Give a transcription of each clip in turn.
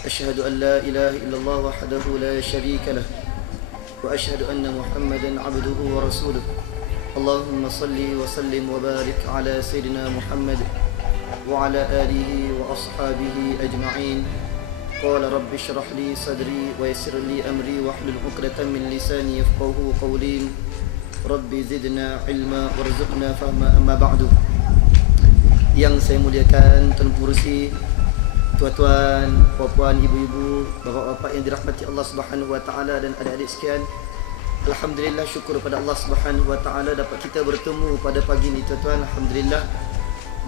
أشهد أن لا إله إلا الله وحده لا شريك له وأشهد أن محمدا عبده ورسوله اللهم صل وسلم وبارك على سيدنا محمد وعلى آله وأصحابه أجمعين. قال رب اشرح لي صدري ويسر لي أمري واحلل عقدة من لساني يفقهوا قولي. رب زدنا علما وارزقنا فهما. أما بعد. Yang saya muliakan Tuan Pengerusi, tuan-tuan, puan-puan, ibu-ibu, bapa-bapa yang dirahmati Allah Subhanahu wa taala dan adik-adik sekalian. Alhamdulillah, syukur kepada Allah Subhanahu wa taala dapat kita bertemu pada pagi ini, tuan-tuan. Alhamdulillah,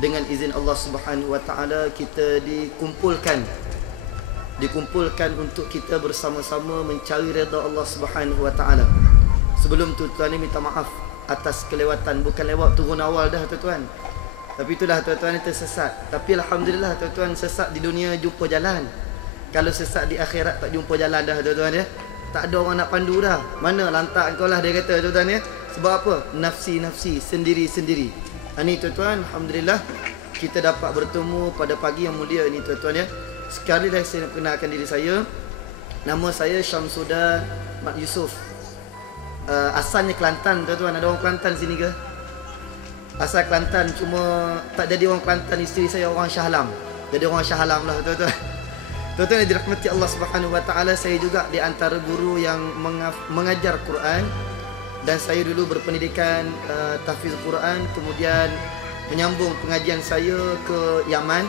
dengan izin Allah Subhanahu wa taala kita dikumpulkan untuk kita bersama-sama mencari redha Allah Subhanahu wa taala. Sebelum tu tuan ni minta maaf atas kelewatan, bukan lewat turun awal dah tuan-tuan. Tapi itulah tuan-tuan, itu sesat. Tapi alhamdulillah tuan-tuan, sesat di dunia jumpa jalan. Kalau sesat di akhirat tak jumpa jalan dah tuan-tuan ya. Tak ada orang nak pandu dah. Mana lantak kau lah, dia kata tuan-tuan ya. Sebab apa? Nafsi-nafsi, sendiri-sendiri. Ini tuan-tuan, alhamdulillah kita dapat bertemu pada pagi yang mulia ini tuan-tuan ya. Sekali lagi saya nak kenalkan diri saya. Nama saya Syamsuddin Mat Yusof. Asalnya Kelantan tuan-tuan. Ada orang Kelantan sini ke? Asal Kelantan, cuma tak jadi orang Kelantan. Isteri saya orang Shah Alam. Jadi orang Shah Alam lah tuan-tuan. Tuan-tuan yang dirahmati Allah Subhanahu wa taala, saya juga di antara guru yang mengajar Quran. Dan saya dulu berpendidikan tahfiz Quran, kemudian menyambung pengajian saya ke Yaman.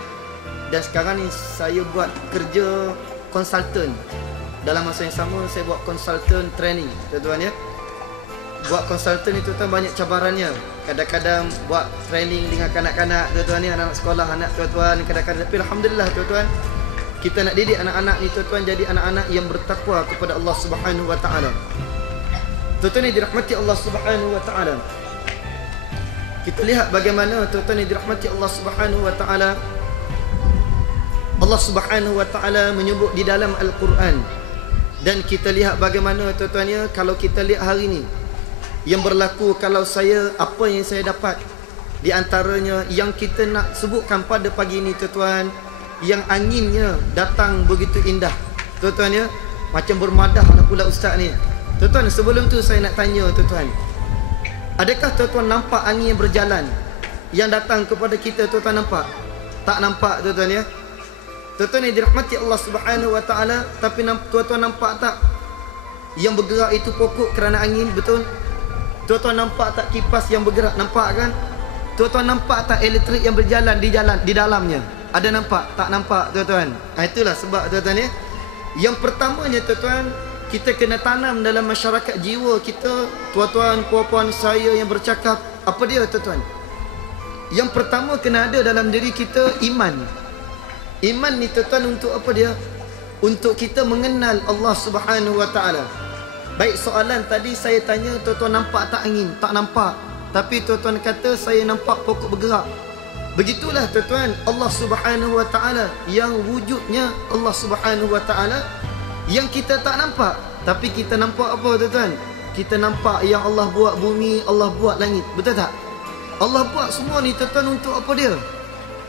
Dan sekarang ni saya buat kerja konsultan. Dalam masa yang sama saya buat konsultan training tuan-tuan ya. Buat konsultan itu tuan banyak cabarannya. Kadang-kadang buat training dengan kanak-kanak tuan-tuan ni, anak-anak sekolah, anak tuan-tuan kadang-kadang. Tapi alhamdulillah tuan-tuan, kita nak didik anak-anak ni tuan-tuan jadi anak-anak yang bertakwa kepada Allah Subhanahu wa taala. Tuan-tuan yang dirahmati Allah Subhanahu wa taala, kita lihat bagaimana tuan-tuan yang dirahmati Allah Subhanahu wa taala, Allah Subhanahu wa taala menyebut di dalam Al-Quran. Dan kita lihat bagaimana tuan-tuan ya, kalau kita lihat hari ni yang berlaku, kalau saya, apa yang saya dapat di antaranya yang kita nak sebutkan pada pagi ini tuan-tuan, yang anginnya datang begitu indah tuan-tuan ya, macam bermadah lah pula ustaz ni tuan-tuan. Sebelum tu saya nak tanya tuan-tuan, adakah tuan-tuan nampak angin yang berjalan yang datang kepada kita tuan-tuan? Nampak? Tak nampak tuan-tuan ya. Tuan-tuan yang dirahmati Allah Subhanahu wa taala, tapi tuan-tuan nampak tak yang bergerak itu pokok kerana angin? Betul? Tuan-tuan nampak tak kipas yang bergerak? Nampak kan? Tuan-tuan nampak tak elektrik yang berjalan di dalamnya? Ada nampak? Tak nampak tuan-tuan. Itulah sebab tuan-tuan ya. Yang pertamanya tuan-tuan, kita kena tanam dalam masyarakat jiwa kita, tuan-tuan, puan-puan saya yang bercakap. Apa dia tuan-tuan? Yang pertama kena ada dalam diri kita iman. Iman ni tuan-tuan untuk apa dia? Untuk kita mengenal Allah Subhanahu wa taala. Baik, soalan tadi saya tanya tuan-tuan nampak tak angin? Tak nampak. Tapi tuan-tuan kata saya nampak pokok bergerak. Begitulah tuan-tuan, Allah Subhanahu wa taala yang wujudnya Allah Subhanahu wa taala yang kita tak nampak. Tapi kita nampak apa tuan-tuan? Kita nampak yang Allah buat bumi, Allah buat langit. Betul tak? Allah buat semua ni tuan-tuan untuk apa dia?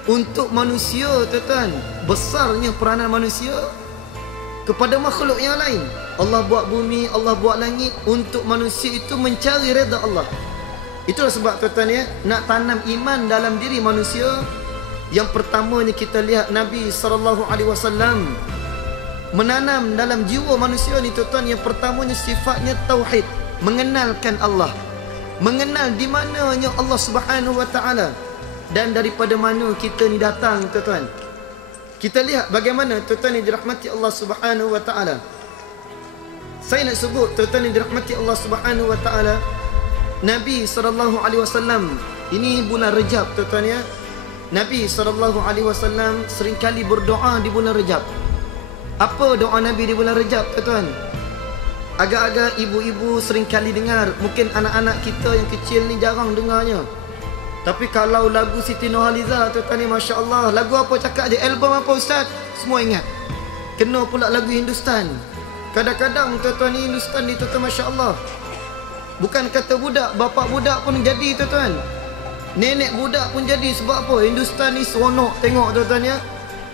Untuk manusia tuan-tuan. Besarnya peranan manusia kepada makhluk yang lain. Allah buat bumi, Allah buat langit untuk manusia itu mencari redha Allah. Itulah sebab tuan-tuan ya, nak tanam iman dalam diri manusia, yang pertamanya kita lihat Nabi SAW menanam dalam jiwa manusia ni tuan-tuan, yang pertamanya sifatnya tauhid, mengenalkan Allah, mengenal di mananya Allah Subhanahu wa taala dan daripada mana kita ni datang tuan-tuan. Kita lihat bagaimana tuan-tuan yang dirahmati Allah Subhanahu wa taala. Saya nak sebut tuan-tuan yang dirahmati Allah Subhanahu wa taala, Nabi SAW, ini bulan Rejab tuan-tuan ya. Nabi SAW seringkali berdoa di bulan Rejab. Apa doa Nabi di bulan Rejab tuan-tuan? Agak-agak ibu-ibu seringkali dengar, mungkin anak-anak kita yang kecil ni jarang dengarnya. Tapi kalau lagu Siti Nurhaliza tuan-tuan ni, Masya Allah, lagu apa cakap je, album apa ustaz, semua ingat. Kena pula lagu Hindustan. Kadang-kadang tuan-tuan ni Hindustan ni tuan-tuan, Masya Allah, bukan kata budak, bapak budak pun jadi tuan-tuan. Nenek budak pun jadi. Sebab apa? Hindustan ni seronok tengok tuan-tuan ya.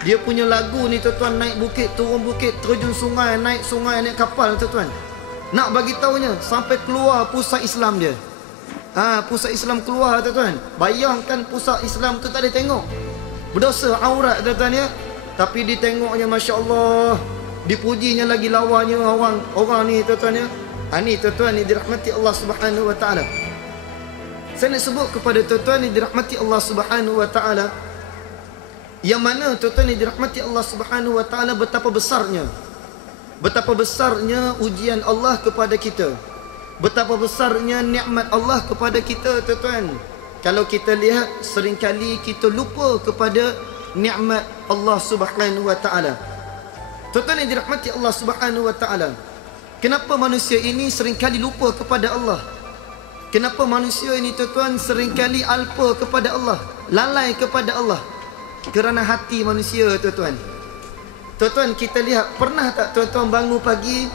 Dia punya lagu ni tuan-tuan, naik bukit, turun bukit, terjun sungai, naik kapal tuan-tuan. Nak bagi tahunya sampai keluar pusat Islam dia. Pusat Islam keluar tuan-tuan. Bayangkan pusat Islam tu tak ada tengok. Berdosa aurat tuan-tuan ya. Tapi ditengoknya masya-Allah. Dipujinya lagi lawannya orang ni tuan-tuan ya. Ni tuan-tuan ni dirahmati Allah Subhanahu wa taala. Saya nak sebut kepada tuan-tuan ni dirahmati Allah Subhanahu wa taala, yang mana tuan-tuan ni dirahmati Allah Subhanahu wa taala, betapa besarnya ujian Allah kepada kita, betapa besarnya nikmat Allah kepada kita tuan-tuan. Kalau kita lihat, seringkali kita lupa kepada nikmat Allah Subhanahu wa taala. Tuan-tuan yang dirahmati Allah Subhanahu wa taala, kenapa manusia ini seringkali lupa kepada Allah? Kenapa manusia ini tuan-tuan seringkali alpa kepada Allah, lalai kepada Allah? Kerana hati manusia tuan-tuan. Tuan-tuan, kita lihat, pernah tak tuan-tuan bangun pagi,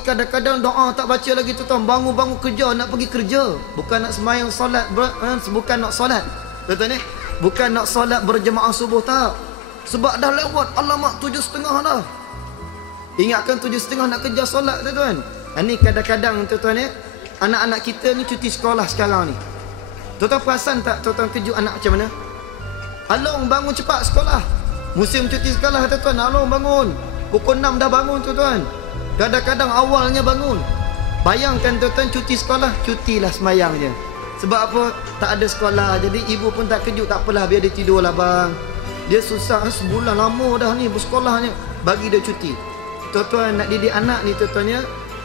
kadang-kadang doa tak baca lagi tuan-tuan. Bangun kerja, nak pergi kerja, bukan nak sembahyang solat, bukan nak solat tuan-tuan, bukan nak solat berjemaah subuh, tak. Sebab dah lewat alamak 7.30 dah. Ingatkan 7.30 nak kerja solat tuan-tuan. Ini kadang-kadang tuan-tuan anak-anak kita ni cuti sekolah sekarang ni. Tuan-tuan perasan tak tuan-tuan kejut anak macam mana? Along bangun cepat sekolah, musim cuti sekolah tuan-tuan. Along bangun pukul 6 dah bangun tuan-tuan. Kadang-kadang awalnya bangun. Bayangkan tuan-tuan, cuti sekolah, cutilah semayangnya. Sebab apa? Tak ada sekolah. Jadi ibu pun tak kejut, tak apalah, biar dia tidur lah bang. Dia susah, sebulan lama dah ni bersekolahnya, bagi dia cuti. Tuan-tuan, nak didik anak ni tuan-tuan ya,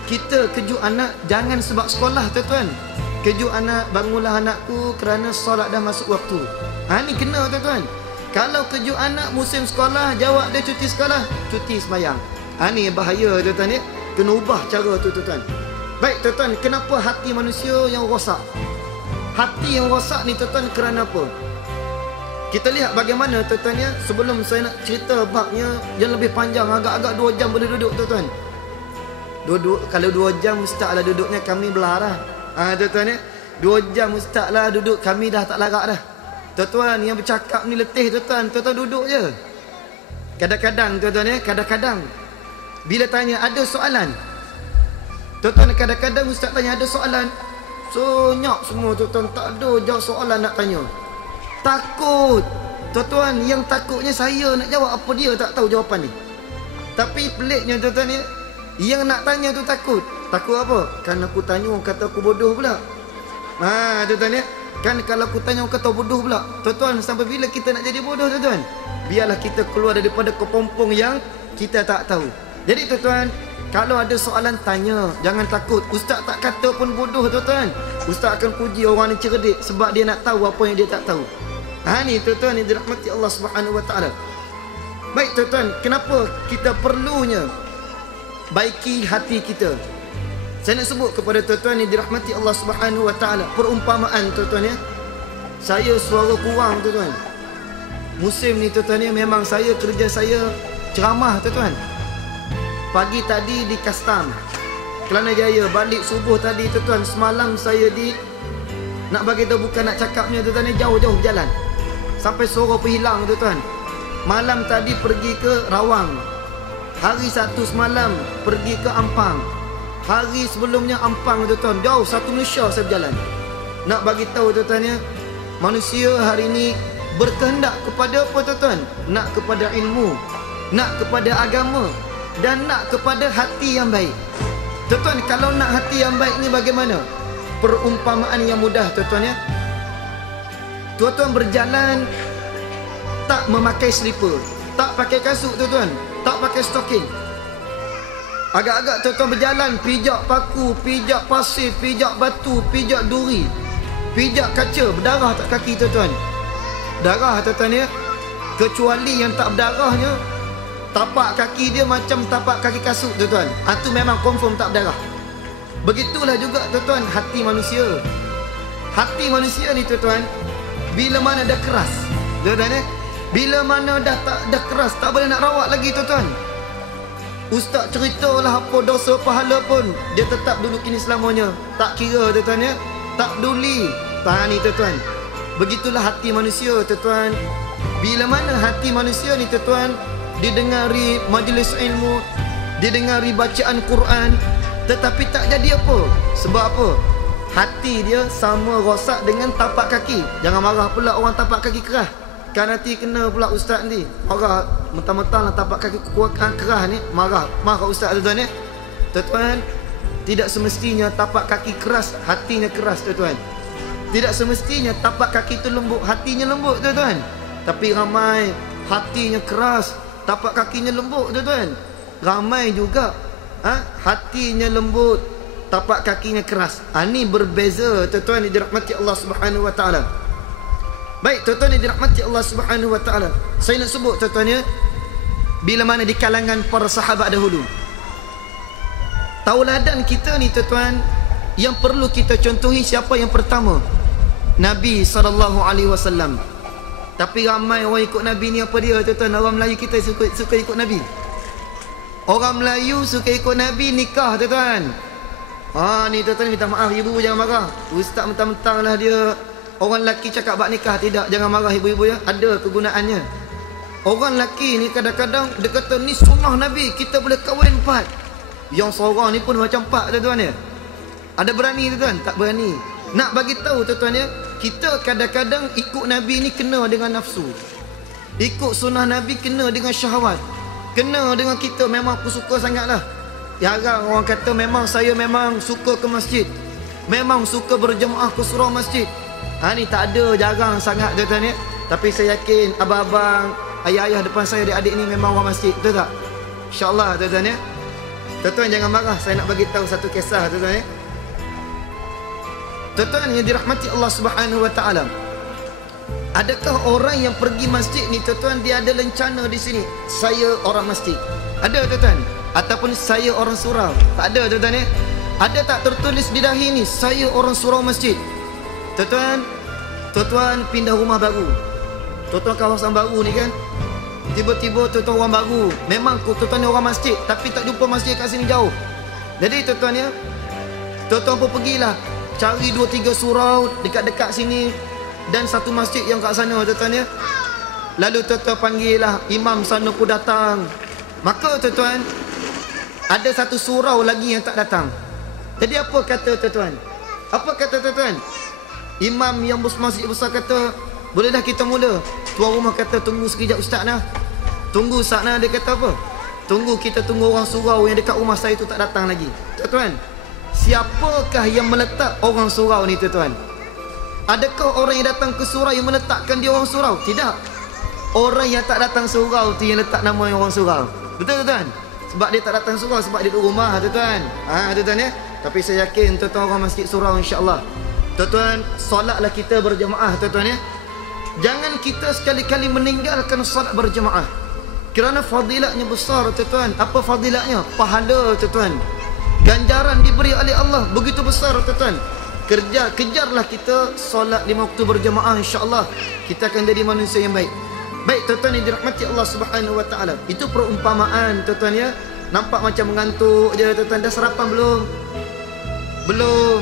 kita kejut anak jangan sebab sekolah tuan-tuan. Kejut anak, bangunlah anakku kerana solat dah masuk waktu. Ni kena tuan-tuan. Kalau kejut anak musim sekolah, jawab dia cuti sekolah, cuti semayang. Ni bahaya tuan-tuan ya. Kena ubah cara tu tuan-tuan. Baik tuan-tuan, kenapa hati manusia yang rosak? Hati yang rosak ni tuan-tuan kerana apa? Kita lihat bagaimana tuan-tuan ya. Sebelum saya nak cerita babnya yang lebih panjang, agak-agak 2 jam boleh duduk tuan-tuan. Kalau 2 jam ustaz lah duduknya, kami belarah. Tuan-tuan ya, 2 jam ustaz lah duduk, kami dah tak larat dah. Tuan-tuan yang bercakap ni letih tuan-tuan. Tuan-tuan duduk je. Kadang-kadang tuan-tuan ya, kadang-kadang bila tanya ada soalan, tuan-tuan, kadang-kadang ustaz tanya ada soalan, senyap semua tuan-tuan, tak ada jawab soalan nak tanya. Takut tuan-tuan, yang takutnya saya nak jawab apa, dia tak tahu jawapan ni. Tapi peliknya tuan-tuan ya, yang nak tanya tu takut. Takut apa? Kan aku tanya orang kata aku bodoh pula. Tuan-tuan ya, kan kalau aku tanya orang kata bodoh pula. Tuan-tuan, sampai bila kita nak jadi bodoh tuan-tuan? Biarlah kita keluar daripada kepompong yang kita tak tahu. Jadi tuan-tuan, kalau ada soalan tanya, jangan takut. Ustaz tak kata pun bodoh tuan-tuan. Ustaz akan puji orang ni cerdik sebab dia nak tahu apa yang dia tak tahu. Ni tuan-tuan yang dirahmati Allah Subhanahu wa taala. Baik tuan-tuan, kenapa kita perlunya baiki hati kita? Saya nak sebut kepada tuan-tuan yang dirahmati Allah Subhanahu wa taala perumpamaan tuan-tuan ya. Saya suara kurang tuan-tuan. Musim ni tuan-tuan ya, memang saya kerja saya ceramah tuan-tuan. Pagi tadi di Kastam, Kelana Jaya, balik subuh tadi tuan-tuan. Semalam saya nak bagi tahu, bukan nak cakapnya tuan-tuan, jauh-jauh berjalan sampai suara hilang tuan-tuan. Malam tadi pergi ke Rawang. Hari satu semalam pergi ke Ampang. Hari sebelumnya Ampang tuan-tuan. Jauh, satu Malaysia saya berjalan. Nak bagi tahu tuan-tuan ya, manusia hari ini berkehendak kepada apa tuan-tuan? Nak kepada ilmu, nak kepada agama, dan nak kepada hati yang baik. Tuan-tuan, kalau nak hati yang baik ni bagaimana? Perumpamaan yang mudah tuan-tuan ya. Tuan-tuan berjalan tak memakai slipper, tak pakai kasut tuan-tuan, tak pakai stocking. Agak-agak tuan-tuan berjalan, pijak paku, pijak pasir, pijak batu, pijak duri, pijak kaca, berdarah tak kaki tuan-tuan? Darah tuan-tuan ya. Kecuali yang tak berdarahnya, tapak kaki dia macam tapak kaki kasut tuan-tuan. Itu memang confirm tak berdarah. Begitulah juga tuan-tuan hati manusia. Hati manusia ni tuan-tuan, bila mana dah keras tuan-tuan ya, bila mana dah keras, tak boleh nak rawat lagi tuan-tuan. Ustaz ceritalah apa dosa pahala pun, dia tetap duduk kini selamanya. Tak kira tuan-tuan ya, tak peduli. Ni tuan-tuan, begitulah hati manusia tuan-tuan. Bila mana hati manusia ni tuan-tuan didengari majlis ilmu, didengari bacaan Quran, tetapi tak jadi apa. Sebab apa? Hati dia sama rosak dengan tapak kaki. Jangan marah pula orang tapak kaki kerah. Kan nanti kena pula ustaz ni. Marah mentang-mentang lah tapak kaki kerah ni. Marah ustaz tuan-tuan ya. Tuan-tuan, tidak semestinya tapak kaki keras, hatinya keras tuan-tuan. Tidak semestinya tapak kaki tu lembut, hatinya lembut tuan-tuan. Tapi ramai hatinya keras, tapak kakinya lembut tuan-tuan. Ramai juga hatinya lembut, tapak kakinya keras. Ini berbeza tuan-tuan yang dirahmati Allah Subhanahu wa taala. Baik tuan-tuan yang dirahmati Allah Subhanahu wa taala, saya nak sebut tuan-tuan ya, bila mana di kalangan para sahabat dahulu, tauladan kita ni tuan-tuan yang perlu kita contohi siapa yang pertama? Nabi SAW. Tapi ramai orang ikut Nabi ni apa dia tuan-tuan? Orang Melayu kita suka ikut Nabi. Orang Melayu suka ikut Nabi nikah tuan-tuan. Ni tuan-tuan minta maaf ibu jangan marah. Ustaz mentang-mentang lah dia orang lelaki cakap bab nikah. Tidak, jangan marah ibu-ibu ya. Ada kegunaannya. Orang lelaki ni kadang-kadang dia kata ni sunnah Nabi, kita boleh kahwin 4. Yang seorang ni pun macam 4 tuan-tuan ya. Ada berani tuan-tuan? Tak berani. Nak bagi tahu tuan-tuan ya, kita kadang-kadang ikut Nabi ni kena dengan nafsu. Ikut sunnah Nabi kena dengan syahwat. Kena dengan kita memang aku suka sangatlah. Jarang orang kata memang saya memang suka ke masjid, memang suka berjemaah ke surau masjid. Ni tak ada, jarang sangat tuan-tuan ya. Tapi saya yakin abang-abang, ayah-ayah depan saya, adik-adik ni memang orang masjid, betul tak? InsyaAllah tuan-tuan ya. Tuan-tuan jangan marah, saya nak bagi tahu satu kisah tuan-tuan ya. Tuan-tuan yang dirahmati Allah Subhanahu wa taala, adakah orang yang pergi masjid ni tuan-tuan dia ada lencana di sini, saya orang masjid? Ada tuan-tuan? Ataupun saya orang surau? Tak ada tuan-tuan ya. Ada tak tertulis di dahi ni saya orang surau masjid? Tuan-tuan pindah rumah baru, tuan-tuan kawasan baru ni kan, tiba-tiba tuan-tuan orang baru, memang tuan-tuan ni orang masjid tapi tak jumpa masjid kat sini jauh. Jadi tuan-tuan ya, tuan-tuan pun pergilah cari 2-3 surau dekat-dekat sini dan satu masjid yang kat sana tuan-tuan ya. Lalu tuan-tuan panggil lah imam sana pun datang. Maka tuan-tuan ada satu surau lagi yang tak datang. Jadi apa kata tuan-tuan? Apa kata tuan-tuan? Imam yang masjid besar kata, boleh dah kita mula. Tuan rumah kata, tunggu sekejap ustaz nah. Tunggu ustaz nah. Dia kata apa? Kita tunggu orang surau yang dekat rumah saya tu tak datang lagi. Tuan-tuan, siapakah yang meletak orang surau ni tuan-tuan? Adakah orang yang datang ke surau yang meletakkan dia orang surau? Tidak. Orang yang tak datang surau tu yang letak nama orang surau. Betul tuan-tuan? Sebab dia tak datang surau, sebab dia duduk rumah tuan-tuan. Tuan-tuan ya. Tapi saya yakin tuan-tuan orang masjid surau insya-Allah. Tuan-tuan, solatlah kita berjemaah tuan-tuan ya. Jangan kita sekali-kali meninggalkan solat berjemaah. Kerana fadilatnya besar tuan-tuan. Apa fadilatnya? Pahala tuan-tuan. Ganjaran diberi oleh Allah begitu besar tuan-tuan. Kejarlah kita solat 5 waktu berjemaah, insya-Allah kita akan jadi manusia yang baik. Baik tuan-tuan yang dirahmati Allah Subhanahu wa taala. Itu perumpamaan tuan-tuan ya. Nampak macam mengantuk je tuan-tuan. Dah sarapan belum? Belum.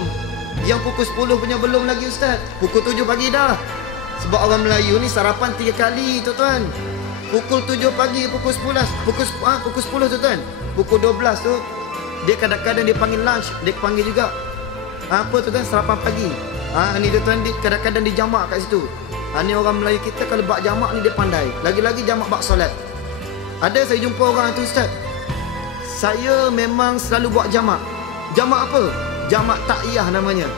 Yang pukul 10 punya belum lagi ustaz. Pukul 7 pagi dah. Sebab orang Melayu ni sarapan 3 kali tuan-tuan. Pukul 7 pagi, pukul 10, pukul 10 tuan-tuan. Pukul 12 tu dia kadang-kadang dia panggil lunch, dia panggil juga apa tuan-tuan, sarapan pagi. Ni tuan-tuan kadang-kadang dia jamak kat situ. Ni orang Melayu kita kalau bak jamak ni dia pandai. Lagi-lagi jamak bak solat. Ada saya jumpa orang tu ustaz, saya memang selalu buat jamak. Jamak apa? Jamak takyah namanya.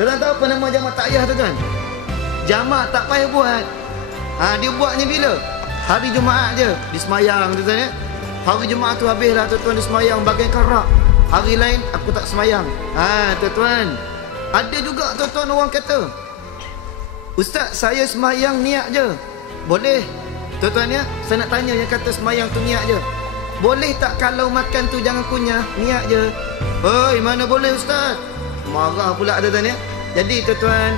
Tuan-tuan tahu apa nama jamak takyah tuan-tuan? Jamak tak payah buat. Dia buatnya bila? Hari Jumaat je, di semayang tuan-tuan ya. Hari Jumaat tu habis lah tuan-tuan di semayang bagaikan rak. Hari lain aku tak semayang. Tuan-tuan, ada juga tuan-tuan orang kata, ustaz saya semayang niat je. Boleh tuan-tuan ya. Saya nak tanya yang kata semayang tu niat je, boleh tak kalau makan tu jangan kunyah, niat je? Oi, mana boleh ustaz? Marah pula tuan-tuan ya. Jadi tuan-tuan,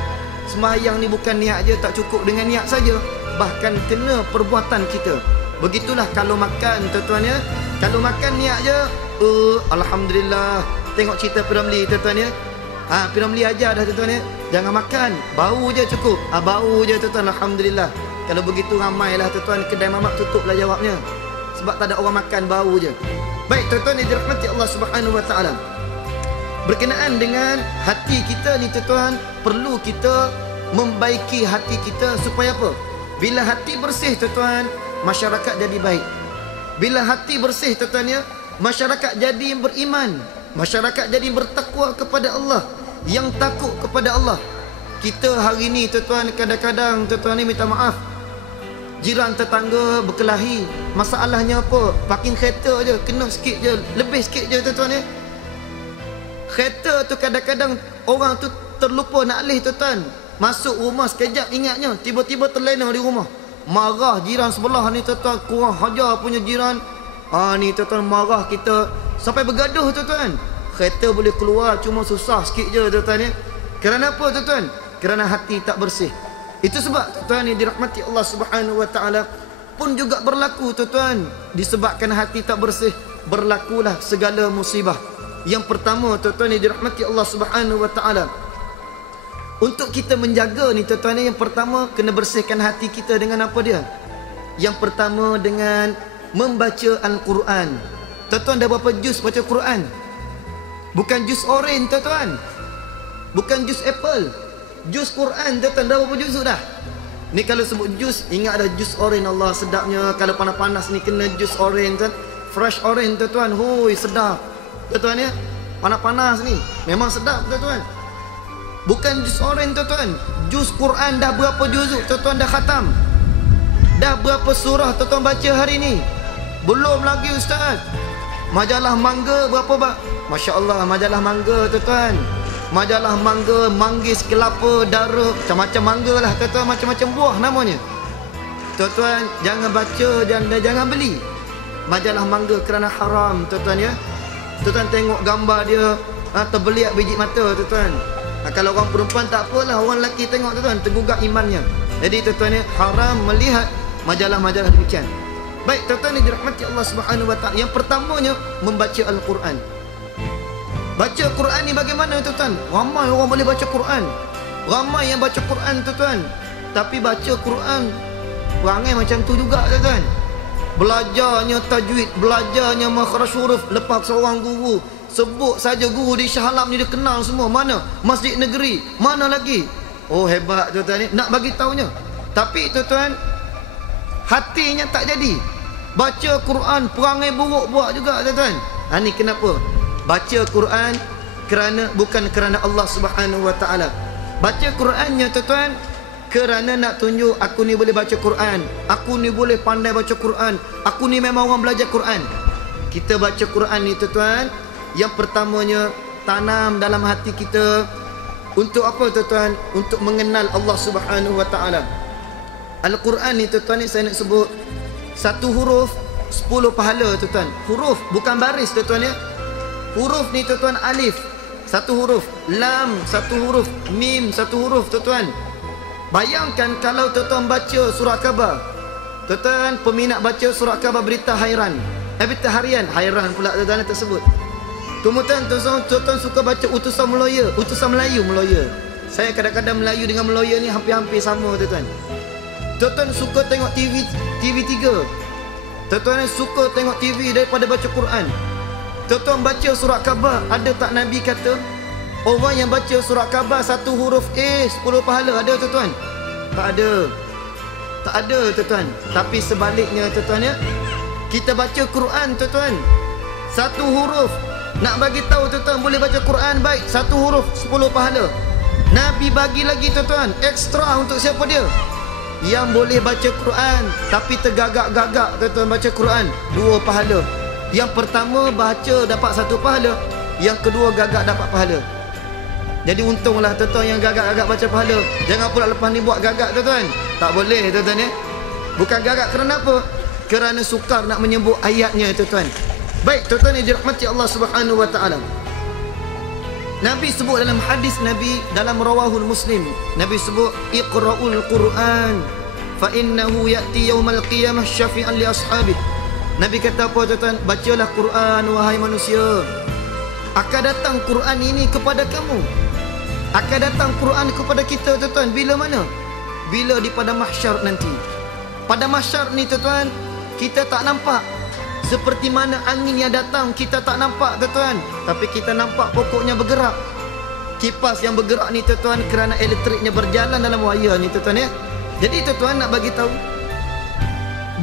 semayang ni bukan niat je, tak cukup dengan niat saja, bahkan kena perbuatan kita. Begitulah kalau makan tuan-tuan ya. Kalau makan niat je, alhamdulillah. Tengok cerita Piramli tuan-tuan ya. Piramli ajar dah tuan-tuan ya. Jangan makan, bau je cukup. Bau je tuan-tuan, alhamdulillah. Kalau begitu ramailah tuan-tuan, kedai mamak tutuplah jawabnya. Sebab tak ada orang makan, bau je. Baik tuan-tuan yang dirahmati Allah Subhanahu wa taala. Berkenaan dengan hati kita ni tuan-tuan, perlu kita membaiki hati kita supaya apa? Bila hati bersih tuan-tuan, masyarakat jadi baik. Bila hati bersih tuan-tuan ya, masyarakat jadi beriman, masyarakat jadi bertakwa kepada Allah, yang takut kepada Allah. Kita hari ni tuan-tuan, kadang-kadang tuan-tuan ni minta maaf, jiran tetangga berkelahi. Masalahnya apa? Parking kereta je, kena sikit je, lebih sikit je tuan-tuan ya. Kereta tu kadang-kadang orang tu terlupa nak alih tuan-tuan. Masuk rumah sekejap ingatnya, tiba-tiba terlena di rumah. Marah jiran sebelah ni tuan-tuan, kurang hajar punya jiran. Ni tuan-tuan marah kita sampai bergaduh tuan-tuan. Kereta boleh keluar, cuma susah sikit je tuan-tuan ya. Kerana apa tuan-tuan? Kerana hati tak bersih. Itu sebab tuan-tuan yang dirahmati Allah Subhanahu wa taala pun juga berlaku tuan-tuan. Disebabkan hati tak bersih, berlakulah segala musibah. Yang pertama tuan-tuan yang dirahmati Allah Subhanahu wa taala, untuk kita menjaga ni tuan-tuan, yang pertama kena bersihkan hati kita dengan apa dia? Yang pertama dengan membaca Al-Quran. Tuan-tuan dah berapa juz baca Quran? Bukan juz oren tuan-tuan, bukan juz apple, juz Quran tuan-tuan. Dah berapa juz dah? Ni kalau sebut juz, ingat ada juz oren. Allah sedapnya. Kalau panas-panas ni kena juz oren tuan, fresh oren tuan-tuan. Hui sedap tuan-tuan ya. Panas-panas ni memang sedap tuan-tuan. Bukan juz oren tuan-tuan, juz Quran. Dah berapa juzuk tuan-tuan dah khatam? Dah berapa surah tuan-tuan baca hari ni? Belum lagi ustaz. Majalah mangga berapa Masya Allah, majalah mangga tuan-tuan. Majalah mangga, manggis, kelapa, dara, macam-macam mangga lah tuan-tuan, macam-macam buah namanya. Tuan-tuan jangan baca, jangan beli majalah mangga kerana haram tuan-tuan ya. Tuan-tuan tengok gambar dia, terbeliak biji mata tuan-tuan. Kalau orang perempuan tak apalah, orang lelaki tengok tuan-tuan, tergugah imannya. Jadi tuan-tuan ya, haram melihat majalah-majalah demikian. Baik tuan-tuan yang dirahmati Allah Subhanahu wa taala, yang pertamanya membaca Al-Quran. Baca Quran ni bagaimana tuan-tuan? Ramai orang boleh baca Quran, ramai yang baca Quran tuan-tuan. Tapi baca Quran perangai macam tu juga tuan-tuan. Belajarnya tajwid, belajarnya makhraj huruf. Lepas seorang guru sebut saja, guru di Shah Alam ni dia kenal semua. Mana? Masjid Negeri, mana lagi? Oh hebat tuan-tuan ni, nak bagi tahunya. Tapi tuan-tuan, hatinya tak jadi. Baca Quran perangai buruk buat juga tuan-tuan. Ni kenapa? Baca Quran bukan kerana Allah Subhanahu wa taala. Baca Qurannya tuan-tuan kerana nak tunjuk aku ni boleh baca Quran, aku ni boleh pandai baca Quran, aku ni memang orang belajar Quran. Kita baca Quran ni tuan-tuan, yang pertamanya tanam dalam hati kita. Untuk apa tuan-tuan? Untuk mengenal Allah Subhanahu wa taala. Al-Quran ni tuan-tuan ni saya nak sebut, satu huruf 10 pahala tuan-tuan. Huruf bukan baris tuan-tuan ya. Huruf ni tuan-tuan, alif satu huruf, lam satu huruf, mim satu huruf tuan-tuan. Bayangkan kalau tuan-tuan baca surah Khabar. Tuan-tuan peminat baca surah Khabar, berita hairan, berita harian, hairan pula tuan-tuan tersebut. Kemudian tuan-tuan suka baca utusan Meloya, utusan Melayu, Meloya. Saya kadang-kadang Melayu dengan Meloya ni hampir-hampir sama tuan-tuan. Tuan-tuan suka tengok TV3. Tuan-tuan suka tengok TV daripada baca Quran. Tuan-tuan baca surah Khabar, ada tak Nabi kata orang yang baca surah Khabar satu huruf A 10 pahala? Ada tuan-tuan? Tak ada. Tak ada tuan-tuan. Tapi sebaliknya tuan-tuan ya, kita baca Quran tuan-tuan, satu huruf, nak bagi tahu tuan-tuan boleh baca Quran baik, satu huruf 10 pahala. Nabi bagi lagi tuan-tuan ekstra untuk siapa dia? Yang boleh baca Quran tapi tergagak-gagak tuan-tuan baca Quran, 2 pahala. Yang pertama baca dapat 1 pahala, yang kedua gagak dapat pahala. Jadi untunglah tuan-tuan yang gagak-gagak baca pahala. Jangan pula lepas ni buat gagak tuan-tuan. Tak boleh tuan-tuan ya. Bukan gagak kerana apa? Kerana sukar nak menyebut ayatnya tuan-tuan. Baik tuan-tuan yang dirahmati Allah Subhanahu wa taala, Nabi sebut dalam hadis Nabi dalam Rawahul Muslim, Nabi sebut Iqra'ul Quran fa innahu ya'ti yaumal qiyamah syafi'an li ashabihi. Nabi kata apa tuan-tuan? Bacalah Quran wahai manusia. Akan datang Quran ini kepada kamu. Akan datang Quran kepada kita tuan-tuan. Bila mana? Bila di pada mahsyar nanti. Pada mahsyar ni tuan-tuan, kita tak nampak. Seperti mana angin yang datang, kita tak nampak tuan-tuan, tapi kita nampak pokoknya bergerak. Kipas yang bergerak ni tuan-tuan kerana elektriknya berjalan dalam wayar ni tuan-tuan ya. Jadi tuan-tuan nak bagi tahu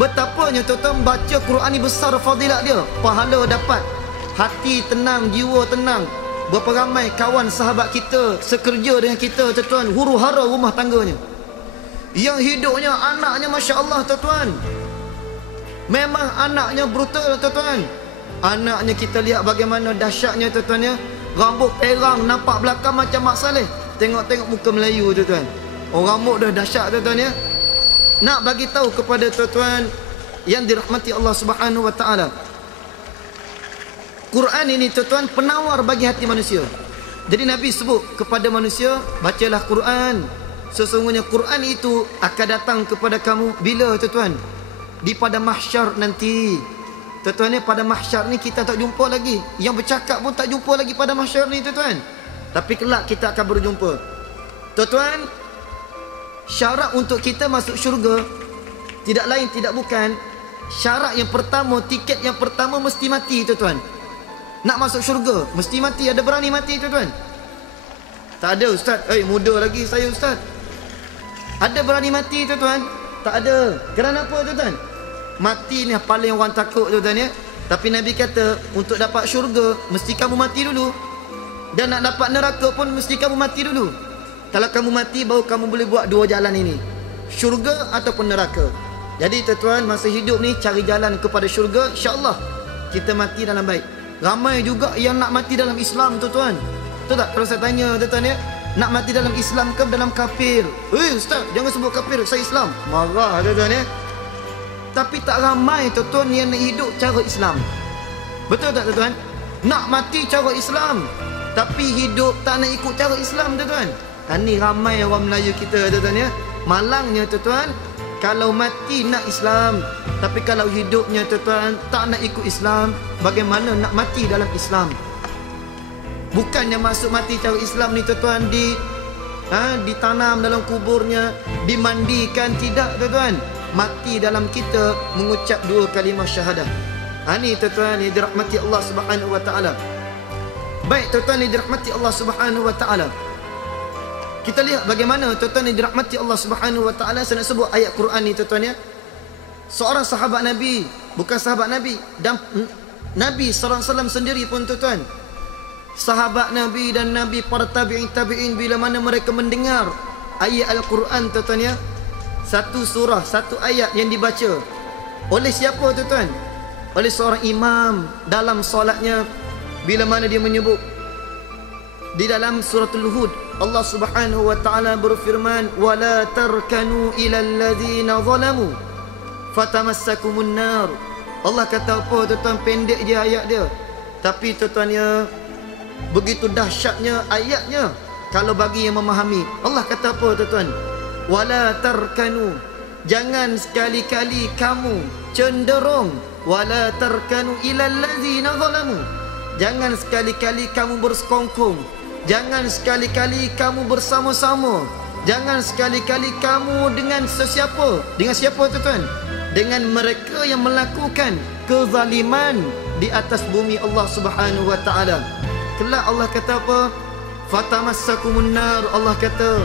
betapanya tuan-tuan baca Quran ni besar fadilat dia. Pahala dapat, hati tenang, jiwa tenang. Berapa ramai kawan sahabat kita sekerja dengan kita tuan-tuan, huru-hara rumah tangganya, yang hidupnya anaknya Masya Allah tuan-tuan, memang anaknya brutal tuan-tuan. Anaknya kita lihat bagaimana dahsyatnya tuan-tuan ya. Rambut perang, nampak belakang macam Mak Saleh. Tengok-tengok muka Melayu tuan-tuan. Orang rambut dah dahsyat tuan-tuan ya. Nak bagi tahu kepada tuan-tuan yang dirahmati Allah Subhanahu wa taala, Quran ini tuan-tuan penawar bagi hati manusia. Jadi Nabi sebut kepada manusia, bacalah Quran. Sesungguhnya Quran itu akan datang kepada kamu bila tuan-tuan? Di pada mahsyar nanti. Tuan-tuan ni, pada mahsyar ni kita tak jumpa lagi. Yang bercakap pun tak jumpa lagi pada mahsyar ni tuan-tuan. Tapi kelak kita akan berjumpa. Tuan-tuan, syarat untuk kita masuk syurga tidak lain tidak bukan, syarat yang pertama, tiket yang pertama mesti mati tuan-tuan. Nak masuk syurga mesti mati. Ada berani mati tuan-tuan? Tak ada ustaz. Muda lagi saya ustaz. Ada berani mati tuan-tuan? Tak ada. Kerana apa tuan-tuan? Mati ni paling orang takut tuan-tuan ya. Tapi Nabi kata untuk dapat syurga mesti kamu mati dulu. Dan nak dapat neraka pun mesti kamu mati dulu. Kalau kamu mati baru kamu boleh buat dua jalan ini, syurga ataupun neraka. Jadi tuan-tuan, masa hidup ni cari jalan kepada syurga, insya-Allah kita mati dalam baik. Ramai juga yang nak mati dalam Islam tuan-tuan. Betul tak? Kalau saya tanya tuan-tuan ya, nak mati dalam Islam ke dalam kafir? Ustaz, jangan sebut kafir, saya Islam. Marah tuan-tuan ya. Tapi tak ramai tuan-tuan yang nak hidup cara Islam. Betul tak tuan-tuan? Nak mati cara Islam, tapi hidup tak nak ikut cara Islam tuan-tuan. Ini ramai orang Melayu kita tuan-tuan ya. Malangnya tuan-tuan, kalau mati nak Islam, tapi kalau hidupnya tuan-tuan tak nak ikut Islam, bagaimana nak mati dalam Islam? Bukannya masuk mati cara Islam ni tuan-tuan ditanam dalam kuburnya, dimandikan, tidak tuan-tuan. Mati dalam kita mengucap dua kalimah syahadah. Ini tuan-tuan yang dirahmati Allah Subhanahu wa taala. Baik tuan-tuan yang dirahmati Allah Subhanahu wa taala, kita lihat bagaimana tuan-tuan yang dirahmati Allah Subhanahu wa taala. Saya nak sebut ayat Quran ni tuan-tuan ya. Seorang sahabat Nabi, bukan sahabat Nabi, dan Nabi sallallahu alaihi wasallam sendiri pun tuan-tuan, sahabat Nabi dan Nabi, para tabi'in bila mana mereka mendengar ayat Al-Quran tuan-tuan ya, satu surah, satu ayat yang dibaca oleh siapa tuan-tuan? Oleh seorang imam dalam solatnya, bila mana dia menyebut di dalam suratul Hud, Allah Subhanahu wa taala berfirman, wala tarkanu ilal ladzina zalamu fatamassakumun nar. Allah kata apa tuan-tuan? Pendek je ayat dia, tapi tuan-tuan ya, begitu dahsyatnya ayatnya kalau bagi yang memahami. Allah kata apa tuan-tuan? Wala tarkanu, jangan sekali-kali kamu cenderung, wala tarkanu ilal ladzina zalamu, jangan sekali-kali kamu bersekongkong, jangan sekali-kali kamu bersama-sama, jangan sekali-kali kamu dengan sesiapa. Dengan siapa tuan-tuan? Dengan mereka yang melakukan kezaliman di atas bumi Allah Subhanahu wa taala. Kelak Allah kata apa? Fatamassakumun nar. Allah kata,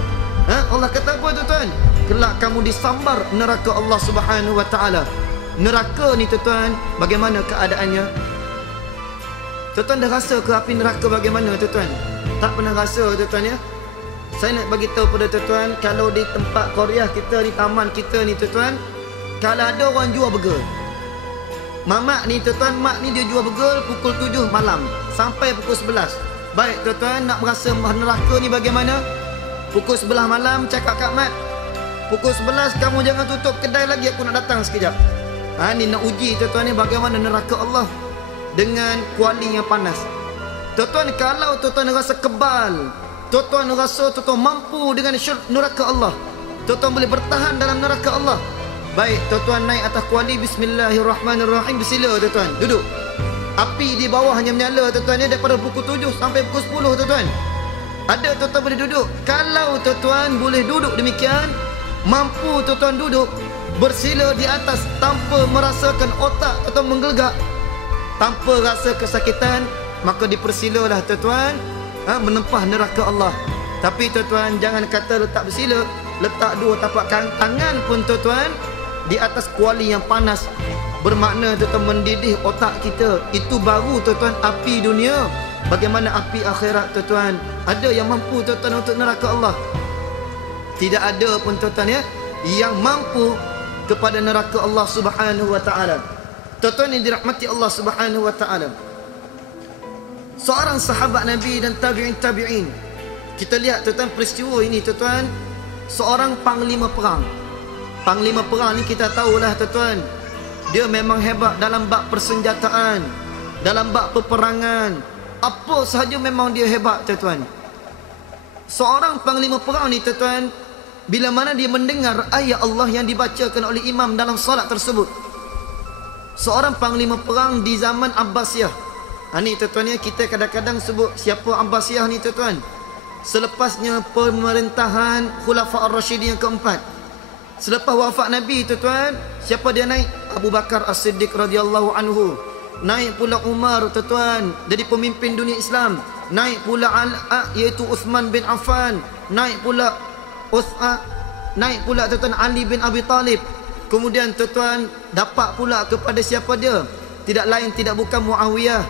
Allah kata apa tuan-tuan? Kelak kamu disambar neraka Allah Subhanahu wa taala. Neraka ni tuan-tuan, bagaimana keadaannya? Tuan-tuan dah rasa ke api neraka bagaimana tuan-tuan? Tak pernah rasa tuan-tuan ya. Saya nak bagi tahu pada tuan-tuan, kalau di tempat Korea kita, di taman kita ni tuan-tuan, kalau ada orang jual burger, mamak ni tuan-tuan, mak ni dia jual burger pukul 7 malam sampai pukul 11. Baik tuan-tuan, nak merasa neraka ni bagaimana? Pukul 11 malam cakap kat mak, pukul 11 kamu jangan tutup kedai lagi, aku nak datang sekejap. Ni nak uji tuan-tuan ni bagaimana neraka Allah dengan kuali yang panas. Tuan-tuan, kalau tuan-tuan rasa kebal, tuan-tuan rasa tuan-tuan mampu dengan neraka Allah, tuan-tuan boleh bertahan dalam neraka Allah. Baik tuan-tuan, naik atas kuali, bismillahirrahmanirrahim, bersila tuan-tuan, duduk. Api di bawah hanya menyala tuan-tuan ya, daripada pukul 7 sampai pukul 10 tuan-tuan. Ada tuan-tuan boleh duduk. Kalau tuan-tuan boleh duduk demikian, mampu tuan-tuan duduk, bersila di atas tanpa merasakan otak atau menggelegak, tanpa rasa kesakitan, maka dipersilalah tuan-tuan menempah neraka Allah. Tapi tuan-tuan, jangan kata letak bersila, letak dua tapak tangan pun tuan-tuan di atas kuali yang panas, bermakna tuan-tuan mendidih otak kita. Itu baru tuan-tuan api dunia. Bagaimana api akhirat tuan-tuan? Ada yang mampu tuan-tuan untuk neraka Allah? Tidak ada pun tuan-tuan yang mampu kepada neraka Allah Subhanahu wa taala. Tuan-tuan yang dirahmati Allah Subhanahu wa taala, seorang sahabat Nabi dan tabi'in, kita lihat tuan-tuan peristiwa ini tuan-tuan, seorang panglima perang. Panglima perang ni kita tahulah tuan-tuan, dia memang hebat dalam bab persenjataan, dalam bab peperangan, apa sahaja memang dia hebat tuan-tuan. Seorang panglima perang ni tuan-tuan, bila mana dia mendengar ayat Allah yang dibacakan oleh imam dalam solat tersebut. Seorang panglima perang di zaman Abbasiyah. Ni tuan-tuan kita kadang-kadang sebut siapa Abbasiyah ni tuan-tuan. Selepasnya pemerintahan Khulafa Ar-Rasyidin yang keempat. Selepas wafat Nabi tuan-tuan, siapa dia naik? Abu Bakar As-Siddiq radhiyallahu anhu. Naik pula Umar tuan-tuan, jadi pemimpin dunia Islam. Naik pula iaitu Uthman bin Affan. Naik pula tuan-tuan Ali bin Abi Talib. Kemudian tuan-tuan dapat pula kepada siapa dia? Tidak lain tidak bukan Muawiyah.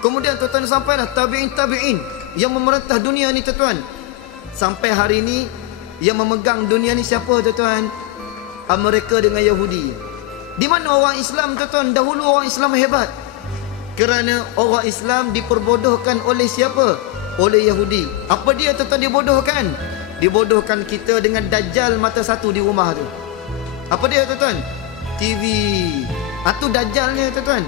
Kemudian tuan-tuan sampailah tabi'in yang memerintah dunia ni tuan-tuan. Sampai hari ini yang memegang dunia ni siapa tuan-tuan? Amerika dengan Yahudi. Di mana orang Islam tuan-tuan? Dahulu orang Islam hebat, kerana orang Islam diperbodohkan oleh siapa? Oleh Yahudi. Apa dia tuan-tuan dibodohkan? Dibodohkan kita dengan dajjal mata satu di rumah tu. Apa dia tuan-tuan? TV. Itu dajjalnya tuan-tuan.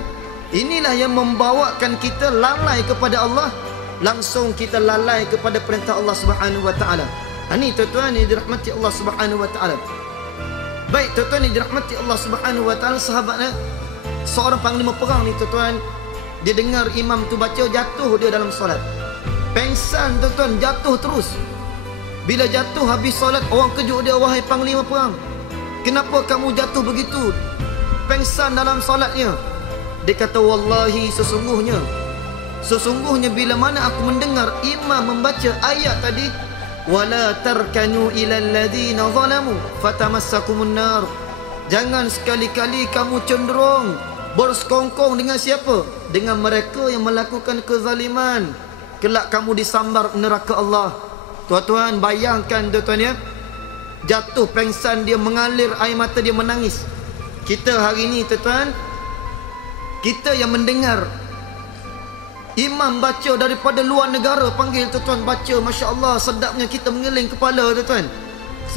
Inilah yang membawakan kita lalai kepada Allah, langsung kita lalai kepada perintah Allah Subhanahu wa taala. Ini tuan-tuan yang dirahmati Allah Subhanahu wa taala. Baik tuan-tuan yang dirahmati Allah Subhanahu wa taala, sahabatnya seorang panglima perang ni tuan-tuan, dia dengar imam tu baca, jatuh dia dalam solat. Pengsan tuan-tuan, jatuh terus. Bila jatuh habis solat, orang kejut dia, wahai panglima perang, kenapa kamu jatuh begitu? Pengsan dalam solatnya. Dia kata, wallahi sesungguhnya bila mana aku mendengar imam membaca ayat tadi, wala tarkanu ilal ladzina zalamu fatamassakumun nar. Jangan sekali-kali kamu cenderung bersekongkong dengan siapa? Dengan mereka yang melakukan kezaliman. Kelak kamu disambar neraka Allah. Tuan-tuan bayangkan tuan-tuan jatuh pengsan, dia mengalir air mata, dia menangis. Kita hari ini tuan-tuan, kita yang mendengar imam baca daripada luar negara panggil tuan-tuan baca, Masya Allah, sedapnya kita mengeling kepala tuan-tuan.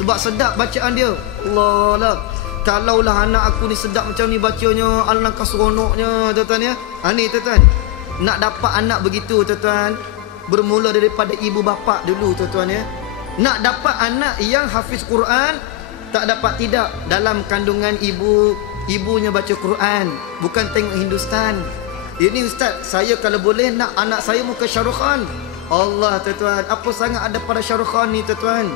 Sebab sedap bacaan dia. Allah lah, kalaulah anak aku ni sedap macam ni bacanya, alangkah seronoknya tuan-tuan Ni tuan-tuan, nak dapat anak begitu tuan-tuan, bermula daripada ibu bapa dulu tuan-tuan Nak dapat anak yang hafiz Quran, tak dapat tidak dalam kandungan ibunya baca Quran, bukan tengok Hindustan. Ini ustaz, saya kalau boleh nak anak saya muka Shahrukh Khan. Allah tuan-tuan, apa sangat ada pada Shahrukh Khan ni tuan-tuan.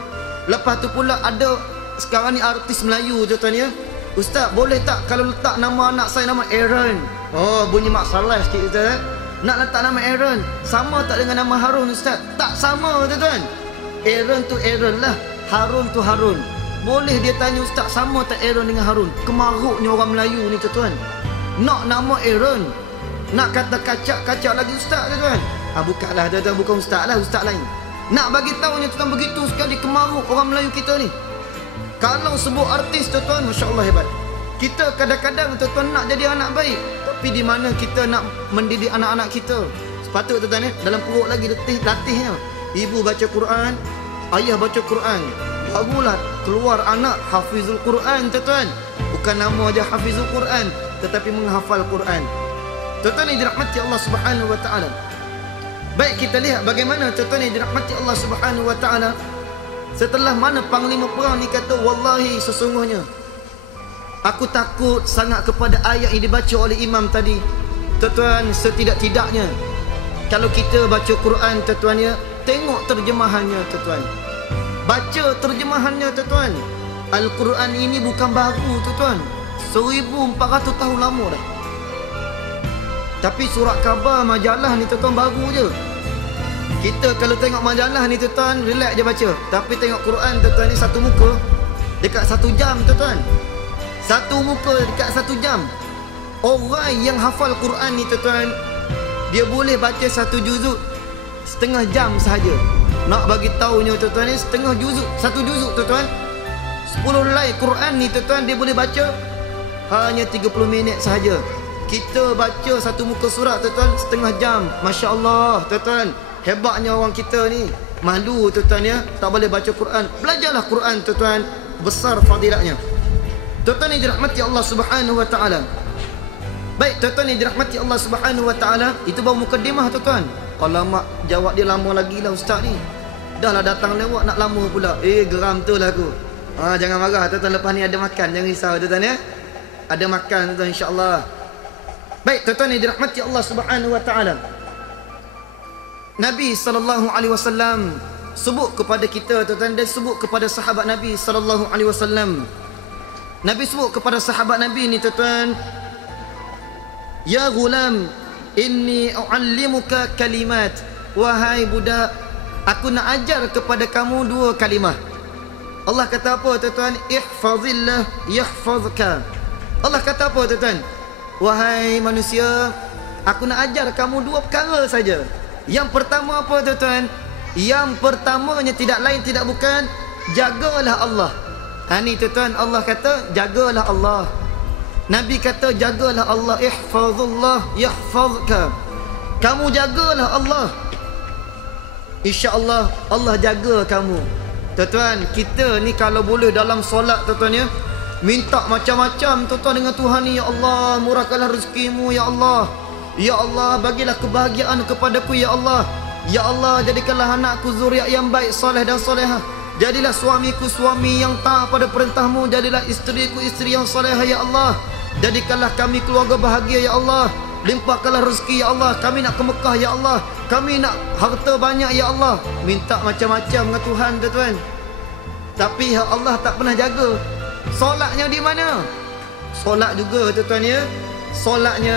Lepas tu pula ada sekarang ni artis Melayu tuan-tuan Ustaz, boleh tak kalau letak nama anak saya nama Aaron? Oh, bunyi mak salah sikit tuan Nak letak nama Aaron, sama tak dengan nama Harun ustaz? Tak sama tuan-tuan. Aaron tu Aaron lah, Harun tu Harun. Boleh dia tanya ustaz, sama tak Aaron dengan Harun? Kemaruknya orang Melayu ni tuan-tuan. Nak nama Aaron, nak kata kacak-kacak lagi ustaz tuan-tuan. Bukanlah tuan-tuan, bukan ustaz lah, ustaz lain. Nak bagi tahunya tuan begitu sekali kemaruk orang Melayu kita ni. Kalau sebut artis tuan-tuan, Masya Allah hebat. Kita kadang-kadang tuan-tuan nak jadi anak baik, tapi di mana kita nak mendidik anak-anak kita? Sepatut tuan-tuan dalam perut lagi latihnya. Ibu baca Quran, ayah baca Quran, barulah keluar anak hafizul Quran tuan-tuan. Bukan nama aja hafizul Quran, tetapi menghafal Quran. Tuan-tuan yang dirahmati Allah Subhanahu wa taala. Baik, kita lihat bagaimana tuan-tuan yang dirahmati Allah Subhanahu wa taala. Setelah mana panglima perang ni kata, wallahi sesungguhnya aku takut sangat kepada ayat yang dibaca oleh imam tadi. Tuan-tuan, setidak-tidaknya kalau kita baca Quran tuan-tuan tengok terjemahannya tuan-tuan. Baca terjemahannya tuan-tuan. Al-Quran ini bukan baru tuan-tuan, 1400 tahun lama dah. Tapi surat khabar majalah ni tuan-tuan baru je. Kita kalau tengok majalah ni tuan-tuan, relax je baca. Tapi tengok Quran tuan-tuan ni satu muka dekat 1 jam tuan-tuan. Satu muka dekat 1 jam. Orang yang hafal Quran ni tuan-tuan, dia boleh baca satu juzuk setengah jam sahaja. Nak bagi tahunya tuan-tuan ni, setengah juzuk, satu juzuk tuan-tuan, 10 helai Quran ni tuan-tuan, dia boleh baca hanya 30 minit sahaja. Kita baca satu muka surat tuan-tuan setengah jam. Masya Allah tuan-tuan, hebatnya orang kita ni. Malu tuan-tuan ya, tak boleh baca Quran. Belajarlah Quran tuan-tuan, besar fadilatnya. Tuan-tuan yang dirahmati Allah Subhanahu wa taala. Baik tuan-tuan yang dirahmati Allah Subhanahu wa taala, itu baru mukadimah tuan-tuan. Kalau mak jawab dia lama lagi lah ustaz ni. Dah lah datang lewat nak lama pula. Geram tu lah aku. Jangan marah tuan-tuan, lepas ni ada makan, jangan risau tuan-tuan ya. Ada makan tuan-tuan insya-Allah. Baik tuan-tuan yang dirahmati Allah Subhanahu wa taala. Nabi sallallahu alaihi wasallam sebut kepada kita tuan-tuan, dan sebut kepada sahabat Nabi sallallahu alaihi wasallam. Nabi sebut kepada sahabat Nabi ni tuan-tuan, ya gulam, inni uallimuka kalimat. Wahai budak, aku nak ajar kepada kamu 2 kalimah. Allah kata apa tuan-tuan? Ihfazillah yahfazka. Allah kata apa tuan-tuan? Wahai manusia, aku nak ajar kamu 2 perkara saja. Yang pertama apa tuan-tuan? Yang pertamanya tidak lain tidak bukan, jagalah Allah. Ni tuan-tuan, Allah kata jagalah Allah. Nabi kata jagalah Allah. Ihfazullah yahfazka. Kamu jagalah Allah, insya-Allah Allah jaga kamu. Tuan-tuan, kita ni kalau boleh dalam solat tuan-tuan ya, minta macam-macam tuan-tuan dengan Tuhan ni. Ya Allah, murahkanlah rezekimu ya Allah. Ya Allah, bagilah kebahagiaan kepadaku ya Allah. Ya Allah, jadikanlah anakku zuriat yang baik, soleh dan solehah. Jadilah suamiku suami yang taat pada perintahmu. Jadilah isteriku isteri yang solehah ya Allah. Jadikanlah kami keluarga bahagia ya Allah. Limpahkanlah rezeki ya Allah. Kami nak ke Mekah ya Allah. Kami nak harta banyak ya Allah. Minta macam-macam dengan Tuhan tuan-tuan. Tapi Allah tak pernah jaga. Solatnya di mana? Solat juga tuan-tuan ya. Solatnya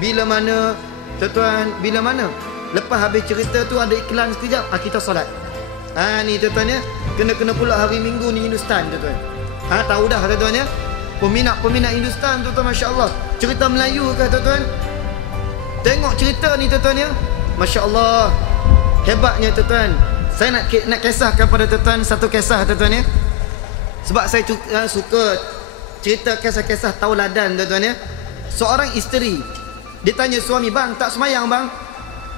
bila mana tuan-tuan? Bila mana? Lepas habis cerita tu ada iklan sekejap, kita solat. Ni tuan-tuan ya. Kena pula hari Minggu ni Hindustan tuan-tuan. Tahu dah tuan-tuan ya. Peminat Hindustan tuan-tuan, masya-Allah. Cerita Melayu ke tuan-tuan? Tengok cerita ni tuan-tuan ya. Masya-Allah. Hebatnya tuan-tuan. Saya nak kisahkan pada tuan-tuan satu kisah tuan-tuan ya. Sebab saya suka cerita kisah-kisah tauladan tuan-tuan ya. Seorang isteri ditanya suami, "Bang, tak semayang bang?"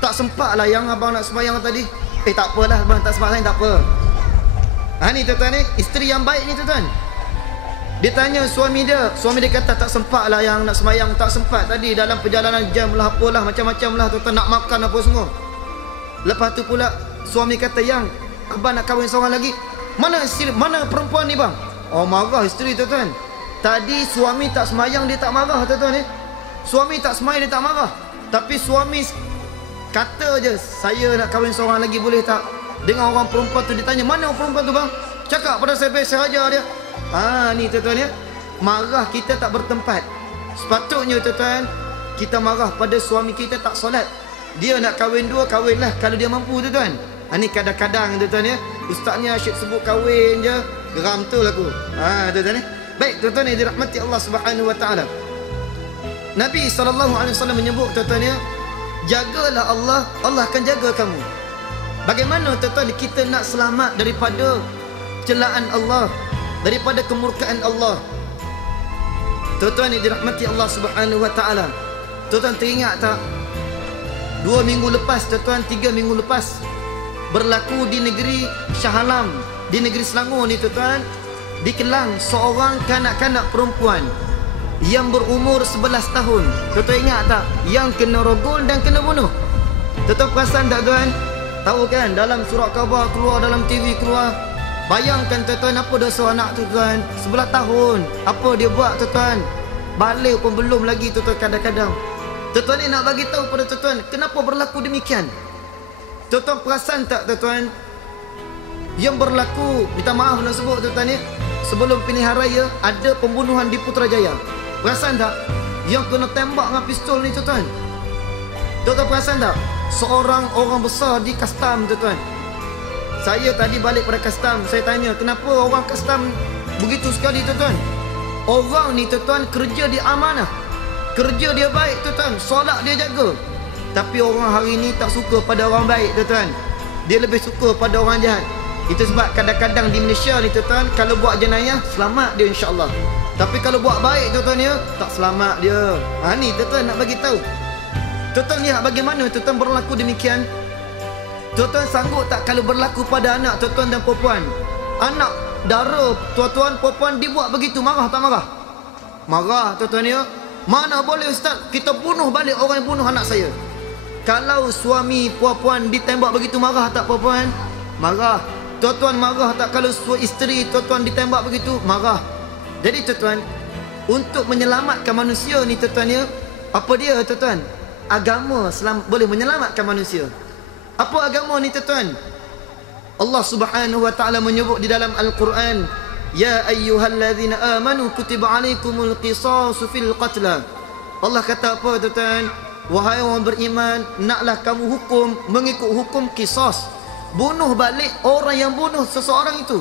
"Tak sempat lah yang abang nak semayang tadi." Tak apalah bang, tak sempat tak apa." Ni tuan-tuan ni, isteri yang baik ni tuan-tuan. Dia tanya suami dia kata, "Tak sempat lah yang nak semayang, tak sempat tadi dalam perjalanan jam lah apalah, macam-macam lah tuan-tuan, nak makan apa semua." Lepas tu pula suami kata, "Yang abang nak kahwin seorang lagi. Mana perempuan ni bang?" Marah isteri tuan-tuan. Tadi suami tak semayang, dia tak marah tuan-tuan ni. Suami tak semayang, dia tak marah. Tapi suami kata je, "Saya nak kahwin seorang lagi, boleh tak?" Dengan orang perempuan tu ditanya, "Mana perempuan tu bang?" "Cakap pada saya, biasa aja dia." Ni tuan-tuan ya. Marah kita tak bertempat. Sepatutnya tuan-tuan, kita marah pada suami kita tak solat. Dia nak kahwin 2, kahwinlah kalau dia mampu tuan-tuan. Ni kadang-kadang tuan-tuan ya, ustaz ni asyik sebut kahwin je, geram tu lah aku. Tuan-tuan ya. Baik tuan-tuan yang dirahmati Allah Subhanahu wa taala. Nabi SAW menyebut tuan-tuan ya, jagalah Allah, Allah akan jaga kamu. Bagaimana tuan-tuan kita nak selamat daripada celaan Allah, daripada kemurkaan Allah? Tuan-tuan yang dirahmati Allah Subhanahu wa taala, tuan-tuan teringat tak 2 minggu lepas tuan-tuan, 3 minggu lepas, berlaku di negeri Shah Alam, di negeri Selangor ni tuan-tuan, di Kelang, seorang kanak-kanak perempuan yang berumur 11 tahun. Tuan-tuan ingat tak? Yang kena rogol dan kena bunuh. Tuan-tuan perasan tak tuan? Tahu kan, dalam surat khabar keluar, dalam TV keluar. Bayangkan tuan-tuan, apa dosa anak tu tuan, 11 tahun. Apa dia buat tuan-tuan? Balik pun belum lagi tuan-tuan kadang-kadang. Tuan-tuan ni nak bagi tahu pada tuan-tuan, kenapa berlaku demikian? Tuan-tuan perasan tak tuan-tuan? Yang berlaku, minta maaf nak sebut tuan-tuan ni, sebelum pilihan raya ada pembunuhan di Putrajaya. Perasan tak? Yang kena tembak dengan pistol ni tuan-tuan. Tuan-tuan perasan tak? Seorang orang besar di custom tuan-tuan. Saya tadi balik pada custom, saya tanya kenapa orang custom begitu sekali tuan-tuan. Orang ni tuan-tuan kerja dia amanah, kerja dia baik tuan-tuan, solat dia jaga. Tapi orang hari ni tak suka pada orang baik tuan-tuan. Dia lebih suka pada orang jahat. Itu sebab kadang-kadang di Malaysia ni tuan-tuan, kalau buat jenayah selamat dia insya-Allah. Tapi kalau buat baik tuan-tuan dia tak selamat dia. Ni tuan-tuan nak bagi tahu. Tuan-tuan lihat bagaimana tuan-tuan berlaku demikian. Tuan-tuan sanggup tak kalau berlaku pada anak tuan-tuan dan perempuan? Anak dara tuan-tuan perempuan dibuat begitu, marah tak marah? Marah tuan-tuan ya. Mana boleh ustaz kita bunuh balik orang yang bunuh anak saya? Kalau suami perempuan ditembak begitu, marah tak perempuan? Marah. Tuan-tuan marah tak kalau isteri tuan-tuan ditembak begitu? Marah. Jadi tuan-tuan, untuk menyelamatkan manusia ni tuan-tuan ya, apa dia tuan-tuan? Agama boleh menyelamatkan manusia. Apa agama ni tuan-tuan? Allah Subhanahu wa taala menyebut di dalam Al-Quran, ya ayyuhallazina amanu kutiba alaikumul qisasu fil qatla. Allah kata apa tuan-tuan? Wahai orang beriman, naklah kamu hukum mengikut hukum qisas. Bunuh balik orang yang bunuh seseorang itu.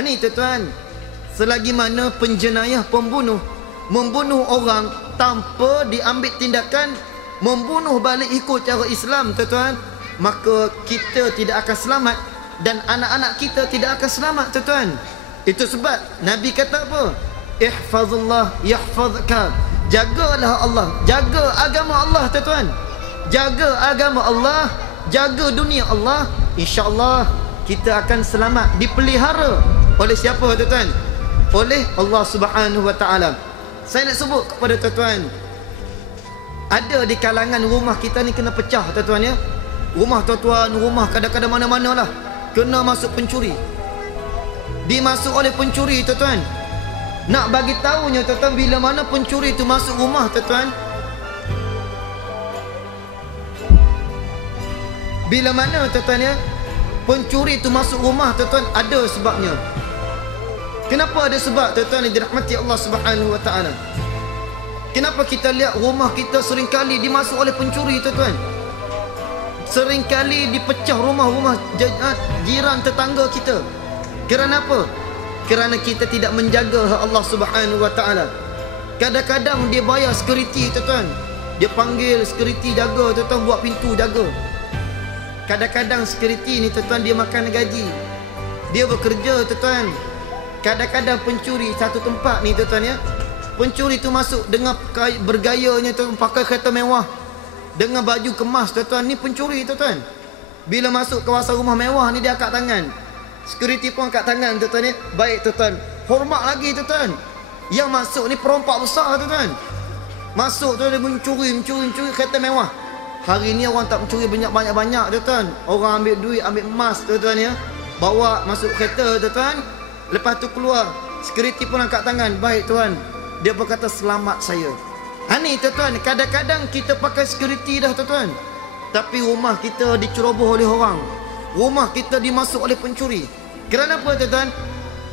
Ni tuan-tuan, selagi mana penjenayah pembunuh membunuh orang tanpa diambil tindakan membunuh balik ikut cara Islam tuan-tuan, maka kita tidak akan selamat dan anak-anak kita tidak akan selamat tuan-tuan. Itu sebab Nabi kata apa? Ihfazullah yahfazka. Jagalah Allah, jaga agama Allah tuan-tuan. Jaga agama Allah, jaga dunia Allah, insya-Allah kita akan selamat, dipelihara oleh siapa tuan-tuan? Oleh Allah Subhanahu wa taala. Saya nak sebut kepada tuan-tuan, ada di kalangan rumah kita ni kena pecah tuan-tuan ya. Rumah tuan-tuan, rumah kadang-kadang mana-mana lah kena masuk pencuri. Dimasuk oleh pencuri tuan-tuan. Nak bagi tahunya tuan-tuan, bila mana pencuri itu masuk rumah tuan-tuan, bila mana tuan-tuan ya, pencuri itu masuk rumah tuan-tuan, ada sebabnya. Kenapa ada sebab tuan-tuan yang dirahmati Allah Subhanahu wa taala? Kenapa kita lihat rumah kita seringkali dimasuk oleh pencuri tuan-tuan? Seringkali dipecah rumah-rumah jiran tetangga kita. Kerana apa? Kerana kita tidak menjaga Allah Subhanahu wa taala. Kadang-kadang dia bayar security tuan-tuan. Dia panggil security jaga tuan-tuan, buat pintu jaga. Kadang-kadang security ni tuan-tuan dia makan gaji. Dia bekerja tuan-tuan. Kadang-kadang pencuri satu tempat ni tuan-tuan ya, pencuri tu masuk dengan bergayanya tuan, pakai kereta mewah, dengan baju kemas tuan-tuan. Ni pencuri tuan-tuan. Bila masuk kawasan rumah mewah ni dia angkat tangan. Security pun angkat tangan tuan-tuan ni. Baik tuan-tuan, hormat lagi tuan-tuan. Yang masuk ni perompak besar tuan-tuan. Masuk tuan dia mencuri kereta mewah. Hari ni orang tak mencuri banyak-banyak tuan-tuan. Orang ambil duit, ambil emas tuan-tuan ya, bawa masuk kereta tuan-tuan. Lepas tu keluar, security pun angkat tangan. Baik tuan, dia berkata selamat saya. Ni tuan-tuan, kadang-kadang kita pakai security dah tuan-tuan, tapi rumah kita diceroboh oleh orang. Rumah kita dimasuk oleh pencuri. Kerana apa tuan-tuan?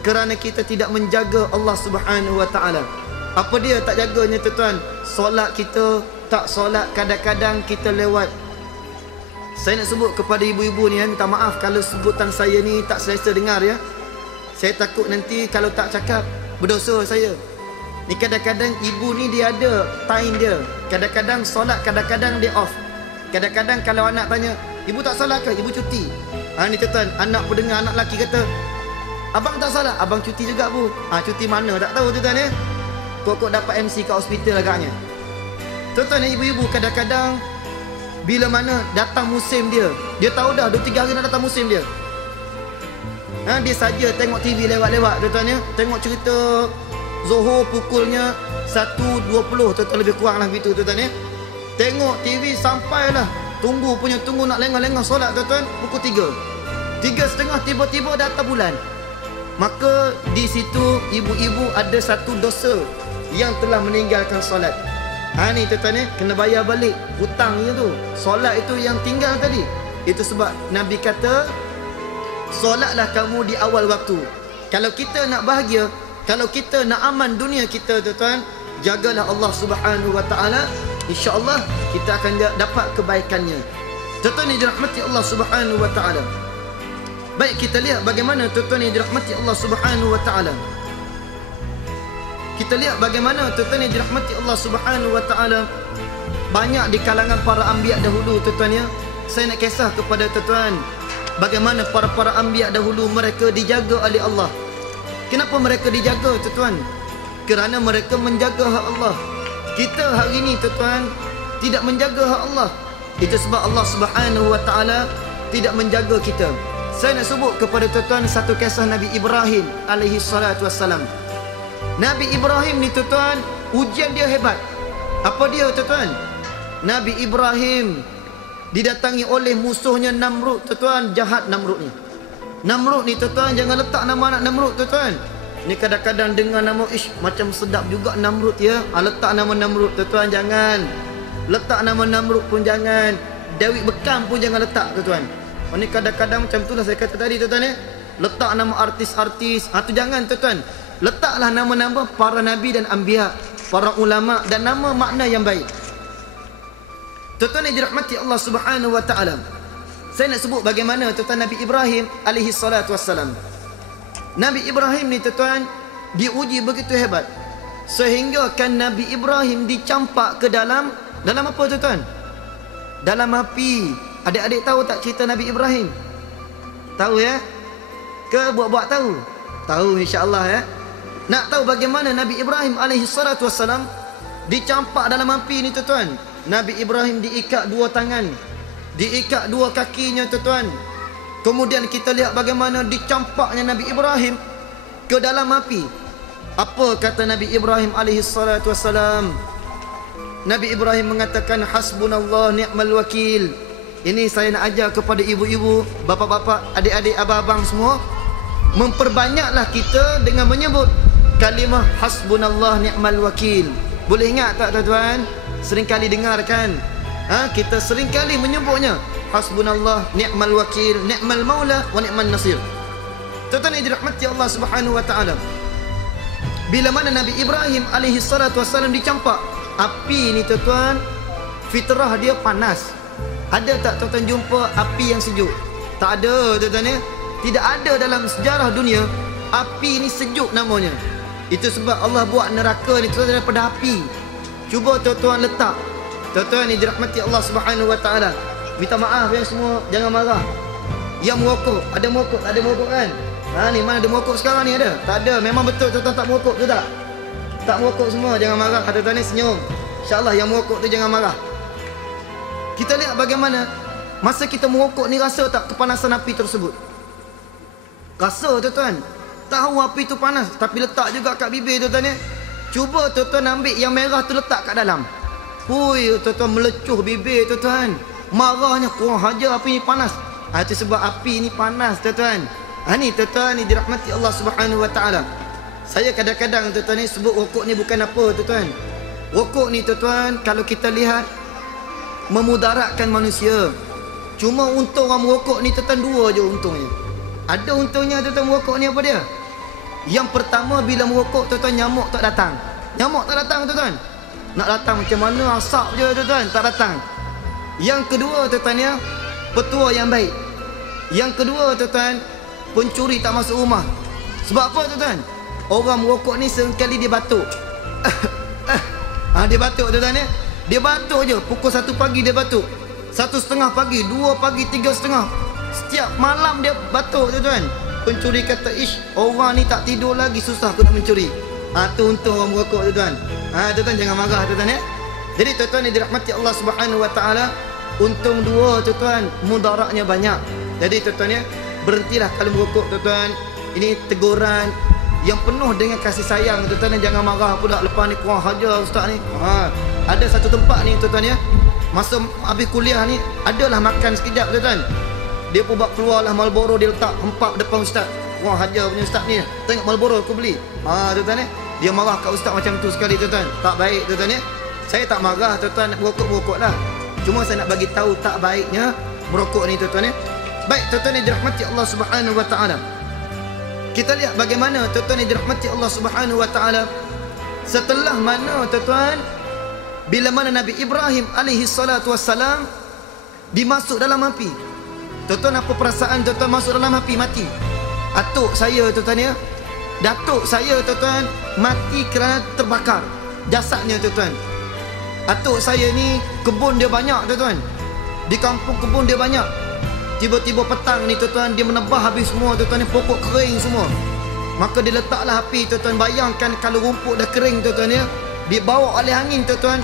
Kerana kita tidak menjaga Allah Subhanahu wa taala. Apa dia tak jaganya tuan-tuan? Solat kita tak solat, kadang-kadang kita lewat. Saya nak sebut kepada ibu-ibu ni, minta maaf kalau sebutan saya ni tak selesa dengar ya. Saya takut nanti kalau tak cakap berdosa saya. Ni kadang-kadang ibu ni dia ada time dia. Kadang-kadang solat, kadang-kadang dia off. Kadang-kadang kalau anak tanya, ibu tak solat ke? Ibu cuti. Ni tuan-tuan, anak pendengar, anak lelaki kata, abang tak solat? Abang cuti juga bu. Cuti mana? Tak tahu tuan-tuan ya. Kok dapat MC kat hospital agaknya. Tuan-tuan dan ibu-ibu, kadang-kadang bila mana datang musim dia, dia tahu dah 2-3 hari nak datang musim dia. Dia saja tengok TV lewat-lewat tuan-tuan ya. Tengok cerita Zohor pukulnya 1.20 tuan-tuan, lebih kurang lah begitu tuan-tuan ya. Tengok TV sampailah tunggu nak lengah-lengah solat tuan-tuan, pukul 3. 3.30 tiba-tiba datang bulan. Maka di situ ibu-ibu ada satu dosa yang telah meninggalkan solat. Ni tuan-tuan kena bayar balik hutangnya tu. Solat itu yang tinggal tadi. Itu sebab Nabi kata, solatlah kamu di awal waktu. Kalau kita nak bahagia, kalau kita nak aman dunia kita tuan-tuan, jagalah Allah Subhanahu wa taala, insya-Allah kita akan dapat kebaikannya. Tuan-tuan yang dirahmati Allah Subhanahu wa taala. Baik, kita lihat bagaimana tuan-tuan yang dirahmati Allah Subhanahu wa taala. Kita lihat bagaimana tuan-tuan yang dirahmati Allah Subhanahu wa taala, banyak di kalangan para anbiya dahulu tuan-tuan ya. Saya nak kisah kepada tuan-tuan bagaimana para anbiya dahulu mereka dijaga oleh Allah. Kenapa mereka dijaga tuan-tuan? Kerana mereka menjaga hak Allah. Kita hari ini tuan-tuan tidak menjaga hak Allah. Itu sebab Allah Subhanahu wa taala tidak menjaga kita. Saya nak sebut kepada tuan-tuan satu kisah Nabi Ibrahim alaihi salatu wassalam. Nabi Ibrahim ni tuan-tuan, ujian dia hebat. Apa dia tuan-tuan? Nabi Ibrahim didatangi oleh musuhnya Namrud tuan-tuan. Jahat Namrud ni. Namrud ni tuan-tuan, jangan letak nama anak Namrud tuan-tuan. Ni kadang-kadang dengar nama, macam sedap juga Namrud ya. Letak nama Namrud tuan-tuan, jangan. Letak nama Namrud pun jangan. David Beckham pun jangan letak tuan-tuan. Ni kadang-kadang macam tu lah saya kata tadi tuan-tuan ya. Letak nama artis-artis, tu jangan tuan-tuan. Letaklah nama-nama para nabi dan anbiya, para ulama, dan nama makna yang baik. Tuan-tuan yang dirahmati Allah Subhanahu wa taala, saya nak sebut bagaimana tuan-tuan Nabi Ibrahim alaihi salatu wassalam. Nabi Ibrahim ni tuan-tuan diuji begitu hebat, sehingga kan Nabi Ibrahim dicampak ke dalam apa tuan-tuan? Dalam api. Adik-adik tahu tak cerita Nabi Ibrahim? Tahu ya? Ke buat-buat tahu? Tahu insya-Allah ya. Nak tahu bagaimana Nabi Ibrahim alaihi salatu wassalam dicampak dalam api ni tuan-tuan? Nabi Ibrahim diikat dua tangan, diikat dua kakinya tuan-tuan. Kemudian kita lihat bagaimana dicampaknya Nabi Ibrahim ke dalam api. Apa kata Nabi Ibrahim alaihi salatu wassalam? Nabi Ibrahim mengatakan, hasbunallah ni'mal wakil. Ini saya nak ajar kepada ibu-ibu, bapa-bapa, adik-adik, abang-abang semua. Memperbanyaklah kita dengan menyebut kalimah hasbunallah ni'mal wakil. Boleh ingat tak tuan-tuan? Seringkali dengar kan? Kita seringkali menyebutnya hasbunallah ni'mal wakil, ni'mal maula wa ni'mal nasir. Tuan-tuan yang dirahmati Allah Subhanahu wa taala, bila mana Nabi Ibrahim alaihi salatu wassalam dicampak api ni tuan-tuan, fitrah dia panas. Ada tak tuan-tuan jumpa api yang sejuk? Tak ada tuan-tuan ya. Tidak ada dalam sejarah dunia api ni sejuk namanya. Itu sebab Allah buat neraka ni tuan-tuan daripada api. Cuba tuan-tuan letak. Tuan-tuan ni dirahmati Allah Subhanahu wa taala, minta maaf yang semua, jangan marah. Yang merokok, ada merokok, tak ada merokok kan? Ni mana ada merokok sekarang ni ada? Tak ada, memang betul tuan-tuan tak merokok tu tak? Tak merokok semua, jangan marah. Tuan-tuan ni senyum. InsyaAllah yang merokok tu jangan marah. Kita lihat bagaimana masa kita merokok ni, rasa tak kepanasan api tersebut? Rasa tuan-tuan. Tahu api tu panas, tapi letak juga kat bibir tuan-tuan ni. Cuba tuan-tuan ambil yang merah tu letak kat dalam. Hui, tuan-tuan melecuh bibir tuan-tuan. Marahnya, kurang hajar api ni panas. Itu sebab api ni panas tuan-tuan. Ni tuan-tuan ni dirahmati Allah Subhanahu wa taala. Saya kadang-kadang tuan-tuan ni sebut rokok ni bukan apa tuan-tuan. Rokok ni tuan-tuan, kalau kita lihat memudaratkan manusia. Cuma untung orang merokok ni tuan-tuan dua je untungnya. Ada untungnya tuan-tuan merokok ni apa dia? Yang pertama, bila merokok tuan-tuan, nyamuk tak datang. Nyamuk tak datang tuan-tuan. Nak datang macam mana, asap je tuan-tuan, tak datang. Yang kedua tuan-tuan ya, petua yang baik. Yang kedua tuan-tuan, pencuri tak masuk rumah. Sebab apa tuan-tuan? Orang merokok ni seringkali dia batuk. Dia batuk tuan-tuan ya. Dia batuk je, pukul 1 pagi dia batuk, 1:30 pagi, 2 pagi, 3:30. Setiap malam dia batuk tuan-tuan. Pencuri kata, orang ni tak tidur lagi, susah aku nak mencuri. Tu untung orang merokok tuan-tuan. Tuan-tuan jangan marah tuan-tuan ya. Jadi tuan-tuan ni dirahmati Allah Subhanahu wa taala, untung dua tuan-tuan, mudaratnya banyak. Jadi tuan-tuan ya, berhentilah kalau merokok tuan-tuan. Ini teguran yang penuh dengan kasih sayang tuan-tuan. Jangan marah pula, lepas ni kurang hajar ustaz ni. Ada satu tempat ni tuan-tuan ya, masa habis kuliah ni, adalah makan sekejap tuan-tuan. Dia pun buat keluarlah Marlboro, dia letak hempap depan ustaz. Wah, hajar punya ustaz ni, tengok Marlboro aku beli. Tuan-tuan ya, dia marah kat ustaz macam tu sekali tuan-tuan. Tak baik tuan-tuan ya. Saya tak marah tuan-tuan, merokok lah. Cuma saya nak bagi tahu tak baiknya merokok ni tuan-tuan ya. Baik tuan-tuan yang dirahmati Allah Subhanahu wa taala, Kita lihat bagaimana tuan-tuan yang dirahmati Allah Subhanahu wa taala, setelah mana tuan-tuan, bila mana Nabi Ibrahim alaihi salatu wassalam dimasuk dalam api. Tuan-tuan, apa perasaan tuan-tuan masuk dalam api? Mati. Atuk saya tuan-tuan ya, datuk saya tuan-tuan mati kerana terbakar jasadnya tuan-tuan. Atuk saya ni kebun dia banyak tuan-tuan, di kampung kebun dia banyak. Tiba-tiba petang ni tuan-tuan, dia menebah habis semua tuan-tuan, pokok kering semua. Maka dia letaklah api tuan-tuan. Bayangkan kalau rumput dah kering tuan-tuan ya, dibawa oleh angin tuan-tuan,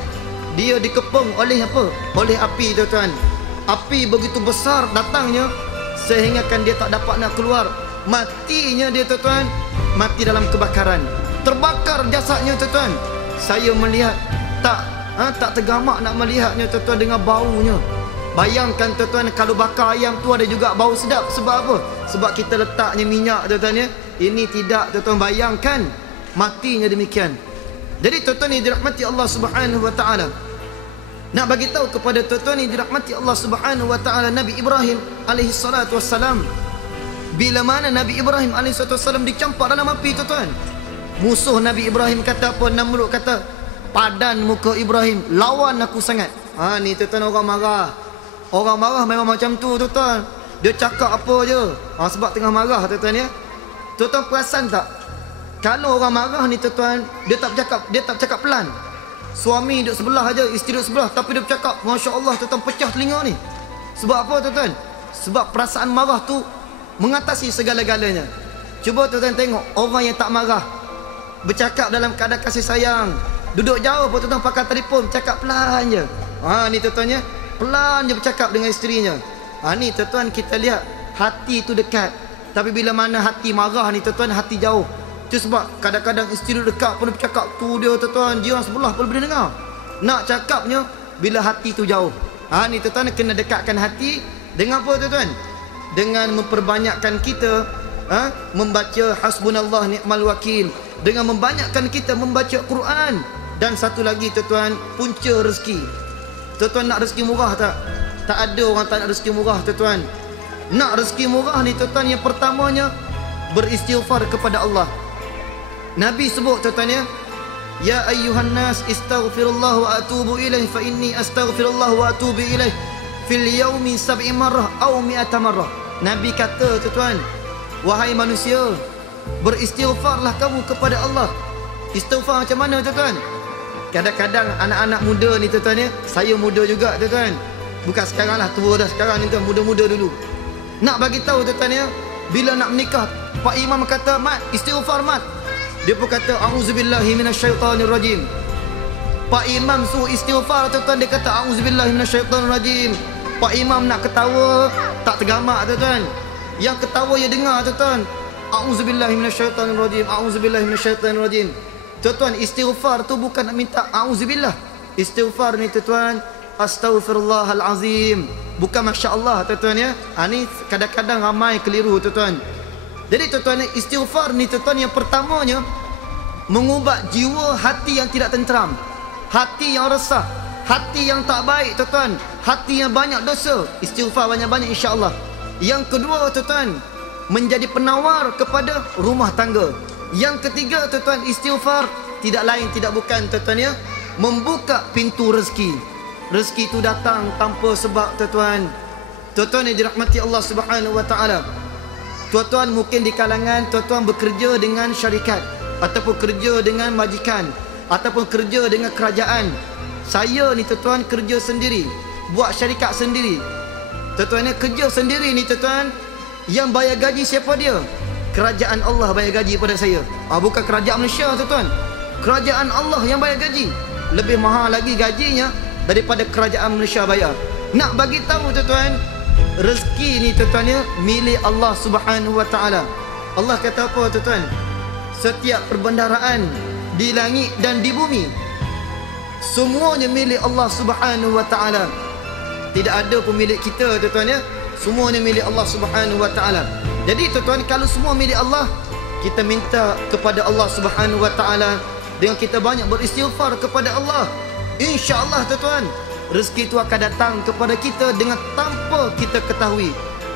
dia dikepung oleh apa? Oleh api tuan-tuan. Api begitu besar datangnya sehingga kan dia tak dapat nak keluar. Matinya dia tuan-tuan, mati dalam kebakaran. Terbakar jasadnya tuan-tuan. Saya melihat tak tergamak nak melihatnya tuan-tuan dengan baunya. Bayangkan tuan-tuan, kalau bakar ayam tu ada juga bau sedap. Sebab apa? Sebab kita letaknya minyak tuan-tuan ya. Ini tidak tuan-tuan, bayangkan matinya demikian. Jadi tuan-tuan yang dirahmati Allah Subhanahu wa taala, nak bagi tahu kepada tuan-tuan yang dirahmati Allah Subhanahu wa taala, Nabi Ibrahim alaihi salatu wassalam, bila mana Nabi Ibrahim alaihi salatu wassalam dicampak dalam api tuan-tuan, musuh Nabi Ibrahim kata apa? Namrud kata, padan muka Ibrahim, lawan aku sangat. Ni tuan-tuan, orang marah. Orang marah memang macam tu tuan-tuan. Dia cakap apa je sebab tengah marah tuan-tuan ya. Tuan-tuan perasan tak, kalau orang marah ni tuan-tuan, dia tak bercakap pelan. Suami duduk sebelah aja, isteri duduk sebelah, tapi dia bercakap, Masya Allah tuan-tuan, pecah telinga ni. Sebab apa tuan-tuan? Sebab perasaan marah tu mengatasi segala-galanya. Cuba tuan-tuan tengok orang yang tak marah, bercakap dalam keadaan kasih sayang, duduk jauh pun tuan-tuan pakai telefon, cakap pelan je. Ni tuan-tuan ya, pelan je bercakap dengan isterinya. Ni tuan-tuan, kita lihat hati tu dekat, tapi bila mana hati marah ni tuan-tuan, hati jauh. Itu sebab kadang-kadang isteri dekat pun bercakap tu dia tuan-tuan, dia orang sebelah pun boleh dengar. Nak cakapnya bila hati tu jauh. Ni tuan-tuan, kena dekatkan hati dengan apa tuan-tuan? Dengan memperbanyakkan kita membaca hasbunallah ni'mal wakil, dengan membanyakkan kita membaca Quran. Dan satu lagi tuan-tuan, punca rezeki. Tuan-tuan, nak rezeki murah tak? Tak ada orang tak nak rezeki murah tuan-tuan. Nak rezeki murah ni tuan-tuan, yang pertamanya beristighfar kepada Allah. Nabi sebut tuan-tuan ya, ya ayyuhan nas istaghfirullah wa atubu ilaih fa inni astaghfirullah wa atubu ilaih fil yaumi 7 marrah aw 100 marrah. Nabi kata tuan-tuan, wahai manusia, beristighfarlah kamu kepada Allah. Istighfar macam mana tuan-tuan? Kadang-kadang anak-anak muda ni tuan-tuan ya, saya muda juga tuan-tuan, bukan sekarang lah, tua dah sekarang ni tuan, muda-muda dulu. Nak bagi tahu tuan-tuan ya, bila nak menikah, Pak Imam kata, mat, istighfar mat. Dia pun kata, a'udzubillahi minasyaitanirrajim. Pak Imam suruh istighfar tuan-tuan, dia kata, a'udzubillahi minasyaitanirrajim. Pak Imam nak ketawa, tak tergamak tuan-tuan. Yang ketawa ya dengar tuan-tuan, a'udzubillahi minasyaitanirrajim, a'udzubillahi minasyaitanirrajim. Tuan-tuan, istighfar tu bukan nak minta a'udzubillah. Istighfar ni tuan-tuan, astaghfirullahalazim, bukan masya-Allah tuan-tuan ya. Ni kadang-kadang ramai keliru tuan-tuan. Jadi tuan-tuan, istighfar ni tuan-tuan, yang pertamanya mengubat jiwa hati yang tidak tenteram, hati yang resah, hati yang tak baik tuan-tuan, hati yang banyak dosa. Istighfar banyak-banyak insya-Allah. Yang kedua tuan-tuan, menjadi penawar kepada rumah tangga. Yang ketiga tuan-tuan, istighfar tidak lain tidak bukan tuan-tuan ya, membuka pintu rezeki. Rezeki itu datang tanpa sebab tuan-tuan. Tuan-tuan yang dirahmati Allah Subhanahu wa taala, tuan-tuan mungkin di kalangan tuan-tuan bekerja dengan syarikat, ataupun kerja dengan majikan, ataupun kerja dengan kerajaan. Saya ni tuan-tuan kerja sendiri, buat syarikat sendiri. Tuan-tuan, kerja sendiri ni tuan-tuan, yang bayar gaji siapa dia? Kerajaan Allah bayar gaji pada saya. Bukan kerajaan Malaysia tuan-tuan. Kerajaan Allah yang bayar gaji. Lebih mahal lagi gajinya daripada kerajaan Malaysia bayar. Nak bagi tahu tuan-tuan, rezeki ni tuan-tuan ya, milik Allah Subhanahu wa taala. Allah kata apa tuan-tuan? Setiap perbendaharaan di langit dan di bumi, semuanya milik Allah Subhanahu wa taala. Tidak ada pemilik kita tuan-tuan ya. Semuanya milik Allah Subhanahu wa taala. Jadi tuan-tuan, kalau semua milik Allah, kita minta kepada Allah Subhanahu wa taala dengan kita banyak beristighfar kepada Allah. Insya-Allah tuan-tuan, rezeki itu akan datang kepada kita dengan tanpa kita ketahui.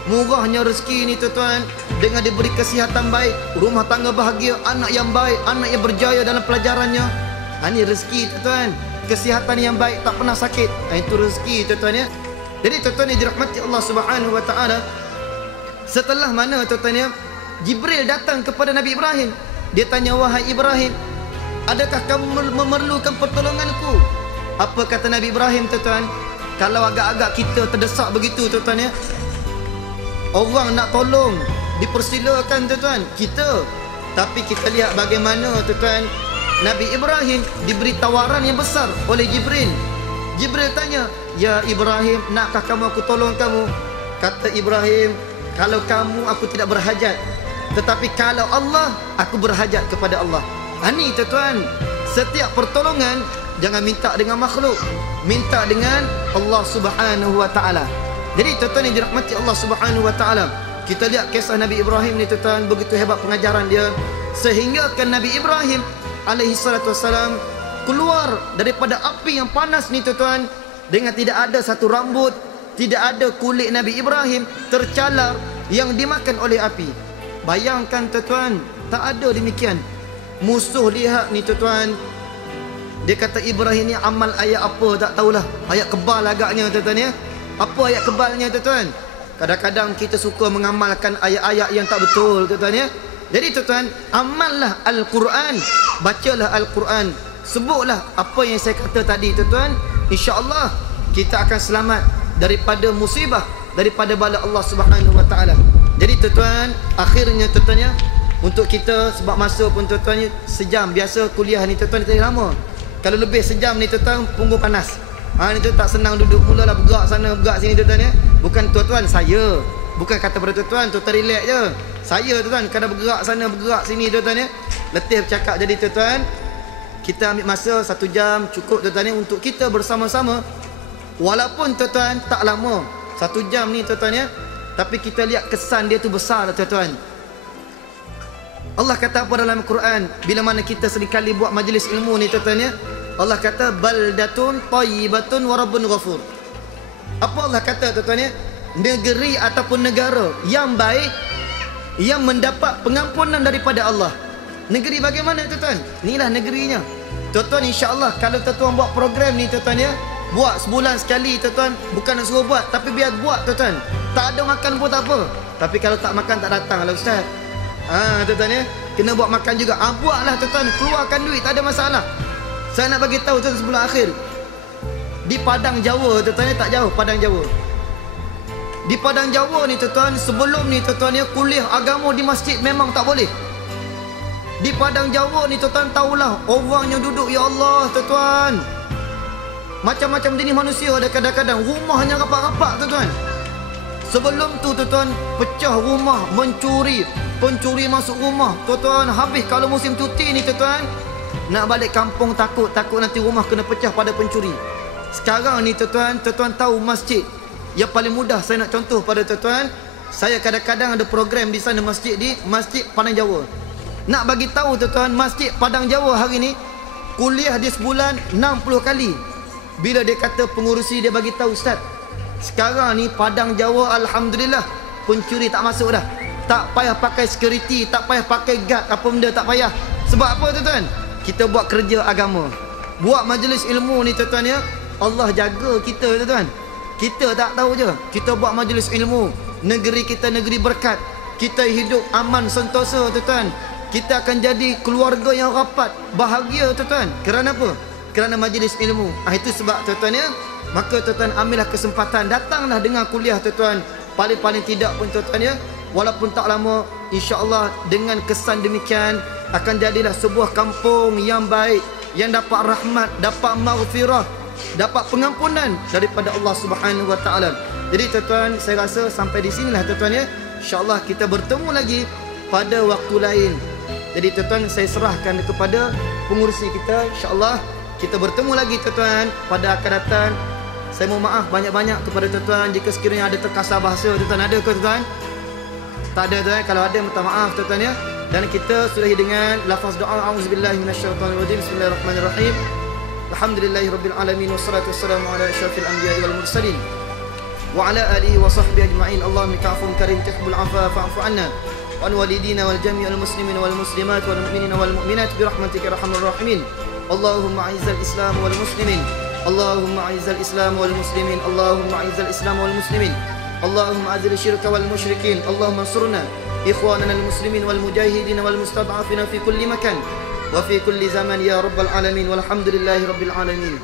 Murahnya rezeki ni tuan-tuan, dengan diberi kesihatan baik, rumah tangga bahagia, anak yang baik, anak yang berjaya dalam pelajarannya. Ini rezeki tuan-tuan. Kesihatan yang baik, tak pernah sakit. Itu rezeki tuan-tuan ya. Jadi tuan-tuan yang dirahmati Allah Subhanahu wa taala, setelah mana tuan-tuan ya, Jibril datang kepada Nabi Ibrahim. Dia tanya, wahai Ibrahim, adakah kamu memerlukan pertolonganku? Apa kata Nabi Ibrahim tuan-tuan? Kalau agak-agak kita terdesak begitu tuan-tuan ya, orang nak tolong, dipersilakan tuan-tuan, kita. Tapi kita lihat bagaimana tuan-tuan, Nabi Ibrahim diberi tawaran yang besar oleh Jibril. Jibril tanya, ya Ibrahim, nakkah kamu aku tolong kamu? Kata Ibrahim, kalau kamu aku tidak berhajat, tetapi kalau Allah, aku berhajat kepada Allah. Ini tuan-tuan, setiap pertolongan jangan minta dengan makhluk, minta dengan Allah Subhanahu wa taala. Jadi tuan-tuan yang dirahmati Allah Subhanahu wa taala, kita lihat kisah Nabi Ibrahim ni tuan-tuan, begitu hebat pengajaran dia, sehingga kan Nabi Ibrahim alaihi salatu wassalam keluar daripada api yang panas ni tuan-tuan, dengan tidak ada satu rambut, tidak ada kulit Nabi Ibrahim tercalar yang dimakan oleh api. Bayangkan tuan-tuan, tak ada demikian. Musuh lihat ni tuan-tuan, dia kata Ibrahim ni amal ayat apa tak tahulah, ayat kebal agaknya tuan-tuan ya. Apa ayat kebalnya tuan-tuan? Kadang-kadang kita suka mengamalkan ayat-ayat yang tak betul tuan-tuan ya. Jadi tuan-tuan, amallah Al-Quran, bacalah Al-Quran, sebutlah apa yang saya kata tadi tuan-tuan. InsyaAllah kita akan selamat daripada musibah, daripada bala Allah Subhanahu wa taala. Jadi tuan-tuan, akhirnya tuan-tuan ya, untuk kita, sebab masa pun tuan-tuan sejam, biasa kuliah ni tuan-tuan kita lama. Kalau lebih sejam ni tuan-tuan, punggung panas. Ni tu tak senang duduk, mulalah bergerak sana bergerak sini tuan-tuan ya. Bukan tuan-tuan, saya bukan kata pada tuan-tuan, tuan-tuan relax je. Saya tuan-tuan kadang bergerak sana bergerak sini tuan-tuan ya. Letih bercakap. Jadi tuan-tuan, kita ambil masa 1 jam cukup tuan-tuan ya, untuk kita bersama-sama. Walaupun tuan-tuan tak lama, 1 jam ni tuan-tuan ya, tapi kita lihat kesan dia tu besar tuan-tuan. Allah kata apa dalam Al-Quran, bila mana kita seringkali buat majlis ilmu ni tuan-tuan ya, Allah kata baldatun tayyibatun wa rabbun ghafur. Apa Allah kata tuan-tuan ya? Negeri ataupun negara yang baik, yang mendapat pengampunan daripada Allah. Negeri bagaimana tuan-tuan? Inilah negerinya. Tuan-tuan, insya-Allah kalau tuan-tuan buat program ni tuan-tuan ya, buat sebulan sekali tuan-tuan, bukan nak suruh buat, tapi biar buat tuan-tuan. Tak ada makan pun tak apa. Tapi kalau tak makan tak datang lah ustaz. Tuan-tuan ya, kena buat makan juga. Buatlah tuan-tuan, keluarkan duit, tak ada masalah. Saya nak bagi tahu tuan sebelum akhir, di Padang Jawa tuan-tuan, tak jauh Padang Jawa. Di Padang Jawa ni tuan-tuan, sebelum ni tuan-tuan ya, kuliah agama di masjid memang tak boleh. Di Padang Jawa ni tuan-tuan, tahulah orangnya duduk, ya Allah tuan-tuan, macam-macam jenis manusia ada, kadang-kadang rumahnya rapat-rapat tuan-tuan. Sebelum tu tuan-tuan, pecah rumah, mencuri, pencuri masuk rumah tuan-tuan. Habis kalau musim cuti ni tuan-tuan, nak balik kampung takut nanti rumah kena pecah pada pencuri. Sekarang ni tuan-tuan, tuan-tuan tahu masjid yang paling mudah saya nak contoh pada tuan-tuan. Saya kadang-kadang ada program di sana, masjid di Masjid Padang Jawa. Nak bagi tahu tuan-tuan, Masjid Padang Jawa hari ni kuliah dia sebulan 60 kali. Bila dia kata pengurusi dia bagi tahu, ustaz, sekarang ni Padang Jawa alhamdulillah pencuri tak masuk dah. Tak payah pakai security, tak payah pakai guard, apa benda tak payah. Sebab apa tuan-tuan? Kita buat kerja agama, buat majlis ilmu ni tuan-tuan ya, Allah jaga kita tuan-tuan. Kita tak tahu je, kita buat majlis ilmu, negeri kita negeri berkat, kita hidup aman sentosa tuan-tuan. Kita akan jadi keluarga yang rapat, bahagia tuan-tuan. Kerana apa? Kerana majlis ilmu. Itu sebab tuan-tuan ya, maka tuan-tuan ambillah kesempatan, datanglah dengar kuliah tuan-tuan. Paling-paling tidak pun tuan-tuan ya, walaupun tak lama, insya-Allah dengan kesan demikian akan jadilah sebuah kampung yang baik, yang dapat rahmat, dapat maghfirah, dapat pengampunan daripada Allah Subhanahu wa taala. Jadi tuan-tuan, saya rasa sampai di sinilah tuan-tuan ya. Insya-Allah kita bertemu lagi pada waktu lain. Jadi tuan-tuan, saya serahkan kepada pengurusi kita. Insya-Allah kita bertemu lagi tuan-tuan pada akan datang. Saya mohon maaf banyak-banyak kepada tuan-tuan jika sekiranya ada terkasar bahasa tuan-tuan. Ada ke tuan-tuan? Tak ada tuan. Kalau ada, minta maaf tuan-tuan ya. Dan kita sudahi dengan lafaz doa, auzubillahi minasyaitonirrajim, bismillahirrahmanirrahim, alhamdulillahirabbil alamin, wassalatu wassalamu ala asyrafil anbiya'i wal mursalin, وعلى آله وصحبه أجمعين. اللهم إنك عفو كريم تحب العفو فاعف عنا وعن والدينا والجميع المسلمين والمسلمات والمؤمنين والمؤمنات برحمتك يا أرحم الراحمين. اللهم أعز الإسلام والمسلمين، اللهم أعز الإسلام والمسلمين، اللهم أعز الإسلام والمسلمين، اللهم أذل الشرك والمشركين، اللهم انصرنا إخواننا المسلمين والمجاهدين والمستضعفين في كل مكان وفي كل زمان يا رب العالمين، والحمد لله رب العالمين.